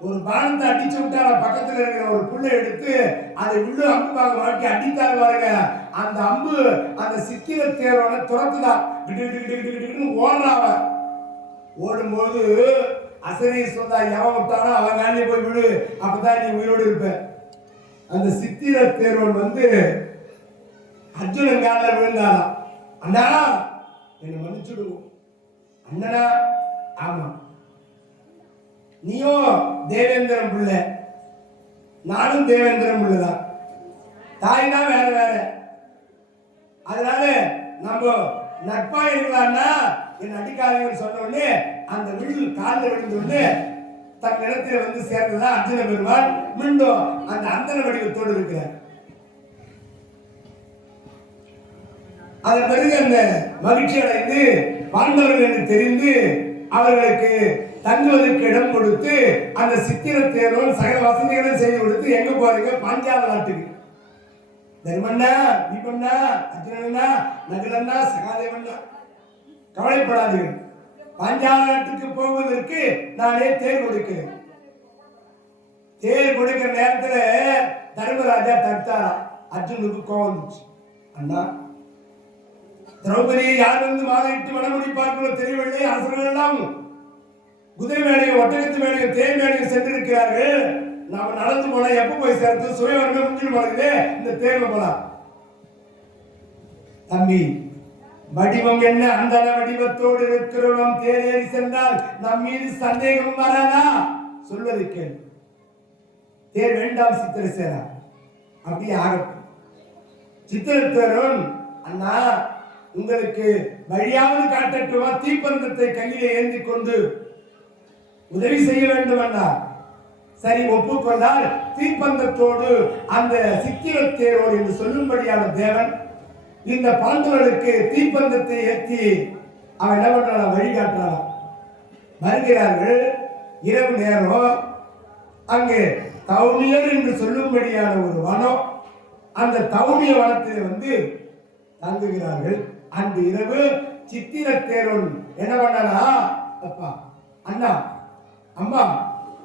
ஒரு பானத்தை அடிச்சு விட்டாரா, பக்கத்துல இருக்கிற ஒரு புல்லை எடுத்து அதை உள்ளு அம்பு பாக மாட்டி அடித்தாரு பாருங்க. அந்த அம்பு அந்த சித்திர தேரோட துரத்துதான், ஓடுறாவ. ஓடும்போது அசரி சொந்தா எவன் விட்டானோ அவன் காலையில போய் விடு, அப்பதான் நீ உயிரோடு இருப்ப. அந்த சித்திர தேரோன் வந்து அர்ஜுனன் காலில் விழுந்தாராம். அண்ணா என்னை மன்னிச்சுடுவோம். அண்ணனா, ஆமா நீயும் தேவேந்திரன் பிள்ளை, நானும் தேவேந்திரன் பிள்ளைதான், தாய் தான் வேற வேற, அதனால நம்ம நட்பா இருக்கலாம்னா என் அடிக்காதீங்கன்னு சொன்ன உடனே அந்த விழு காலில் விழுந்த உடனே தன் இடத்துல வந்து சேர்ந்ததான் அர்ஜுன பெருமான் மீண்டும் அந்த அந்தன வடிவத்தோடு இருக்கிறார். அதன் பிறகு அந்த மகிழ்ச்சி அடைந்து பாண்டவர்கள் என்று தெரிந்து அவர்களுக்கு தங்குவதற்கு இடம் கொடுத்து அந்த சித்திர தேரோன் சகல வசதிகளும் செய்து கொடுத்து எங்க போறீங்க, பாஞ்சால நாட்டுக்கு. தர்மண்ணா, தீபண்ணா, அர்ஜுனண்ணா, நகுலண்ணா, சகாதேவண்ணா, கவலைப்படாதீர்கள், பாஞ்சால நாட்டுக்கு போவதற்கு நானே தேர் கொடுக்கிறேன். தேர் கொடுக்கிற நேரத்துல தர்மராஜா தடுத்தாரா. அர்ஜுனுக்கு கோவம் வந்துச்சு. அண்ணா, திரௌபதியை யார் வந்து மாலையிட்டு மனமுடிப்பார்களோ தெரியவில்லை. அரசர்கள் எல்லாம் குதிரை மேடையும் ஒட்டகத்து மேடையும் தேர் மேடையும் சென்றிருக்கிறார்கள். நாம நடந்து போனா எப்ப போய் சேர்த்து சுயவரமே முடிஞ்சு போனது, இந்த தேர்வு போலாம். தம்பி, வடிவம் என்ன அந்த வடிவத்தோடு இருக்கிறோம், தேரேறி சென்றால் நம் மீது சந்தேகம் வராதா? சொல்வதை கேள். தேர் வேண்டாம் சித்திரசேனா, அப்படியே ஆகட்டும். சித்திரத்தேரோன், அண்ணா உங்களுக்கு வழியாவது காட்டட்டுமா, தீப்பந்தத்தை கையிலே ஏந்தி கொண்டு உதவி செய்ய வேண்டும் அண்ணா. சரி, ஒப்புக்கொண்டால் தீப்பந்தத்தோடு அந்த சித்திரத்தேரோடு என்று சொல்லும்படியான தேவன் இந்த பாண்டவர்களுக்கு தீப்பந்தத்தை ஏற்றி அவன் என்ன பண்றான், வழிகாட்டுறான். வருகிறார்கள். இரவு நேரம் அங்கே தௌமியர் என்று சொல்லும்படியான ஒரு வனம், அந்த தௌமிய வனத்தில் வந்து தங்குகிறார்கள். அன்று இரவு சித்திரத்தேரோன் என்ன பண்ணா, அப்பா, அண்ணா, அம்மா,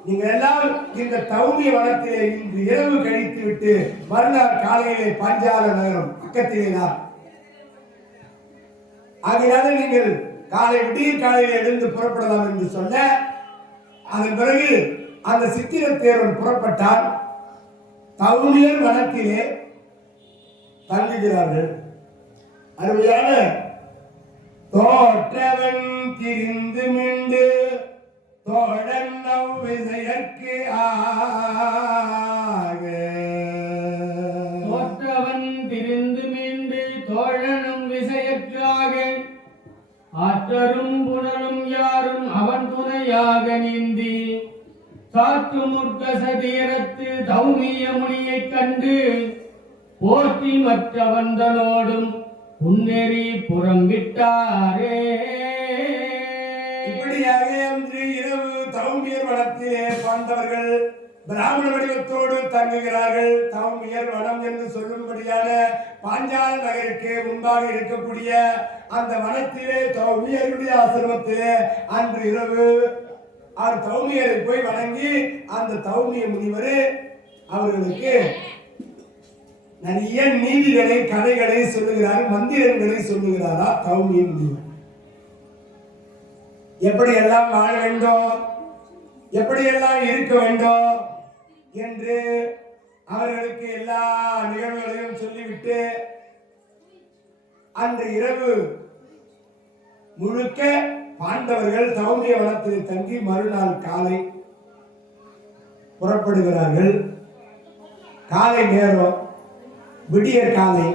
நீங்க எல்லாம் இந்த தௌமிய வனத்திலே இன்று இரவு கழித்து விட்டு மறுநாள் காலையிலே பாஞ்சால நகரம் பக்கத்திலே தான் ஆகையால நீங்கள் விடிய காலையில் எழுந்து புறப்படலாம் என்று சொல்ல, அதன் பிறகு அந்த சித்திர தேரன் புறப்பட்டால் தவுணியர் வனத்திலே தங்குகிறார்கள். அருமையான தோற்றவன் திரிந்து மிண்டு தோழன் நவ்விசையற்கு ஆக. தோற்றவன் திரிந்து மீண்டு தோழனும் விசையற்காக ஆற்றரும் புனலும் யாரும் அவன் துணையாக நீந்தி சாற்று முற்கச தீரத்து தௌமிய முனியைக் கண்டு போற்றி மற்றவந்தனோடும் புன்னெறி புறம்பிட்டாரே. இப்படியாக அன்று இரவு தௌமியர் வனத்திலே பாண்டவர்கள் பிராமண வடிவத்தோடு தங்குகிறார்கள். தௌமியர் வனம் என்று சொல்லும்படியான பாஞ்சால நகருக்கு முன்பாக இருக்கக்கூடிய அந்த வனத்திலே தௌமியருடைய ஆசிரமத்திலே அன்று இரவு அவர் தௌமியரை போய் வணங்கி அந்த தௌமிய முனிவர் அவர்களுக்கு நிறைய நீதிகளை கதைகளை சொல்லுகிறார், மந்திரங்களை சொல்லுகிறாரா தௌமிய முனிவர். எப்படியெல்லாம் வாழ வேண்டும், எப்படியெல்லாம் இருக்க வேண்டும் என்று அவர்களுக்கு எல்லா நிகழ்வுகளையும் சொல்லிவிட்டு அன்று இரவு முழுக்க பாண்டவர்கள் தௌமிய வனத்தில் தங்கி மறுநாள் காலை புறப்படுகிறார்கள். காலை நேரம், விடியற் காலை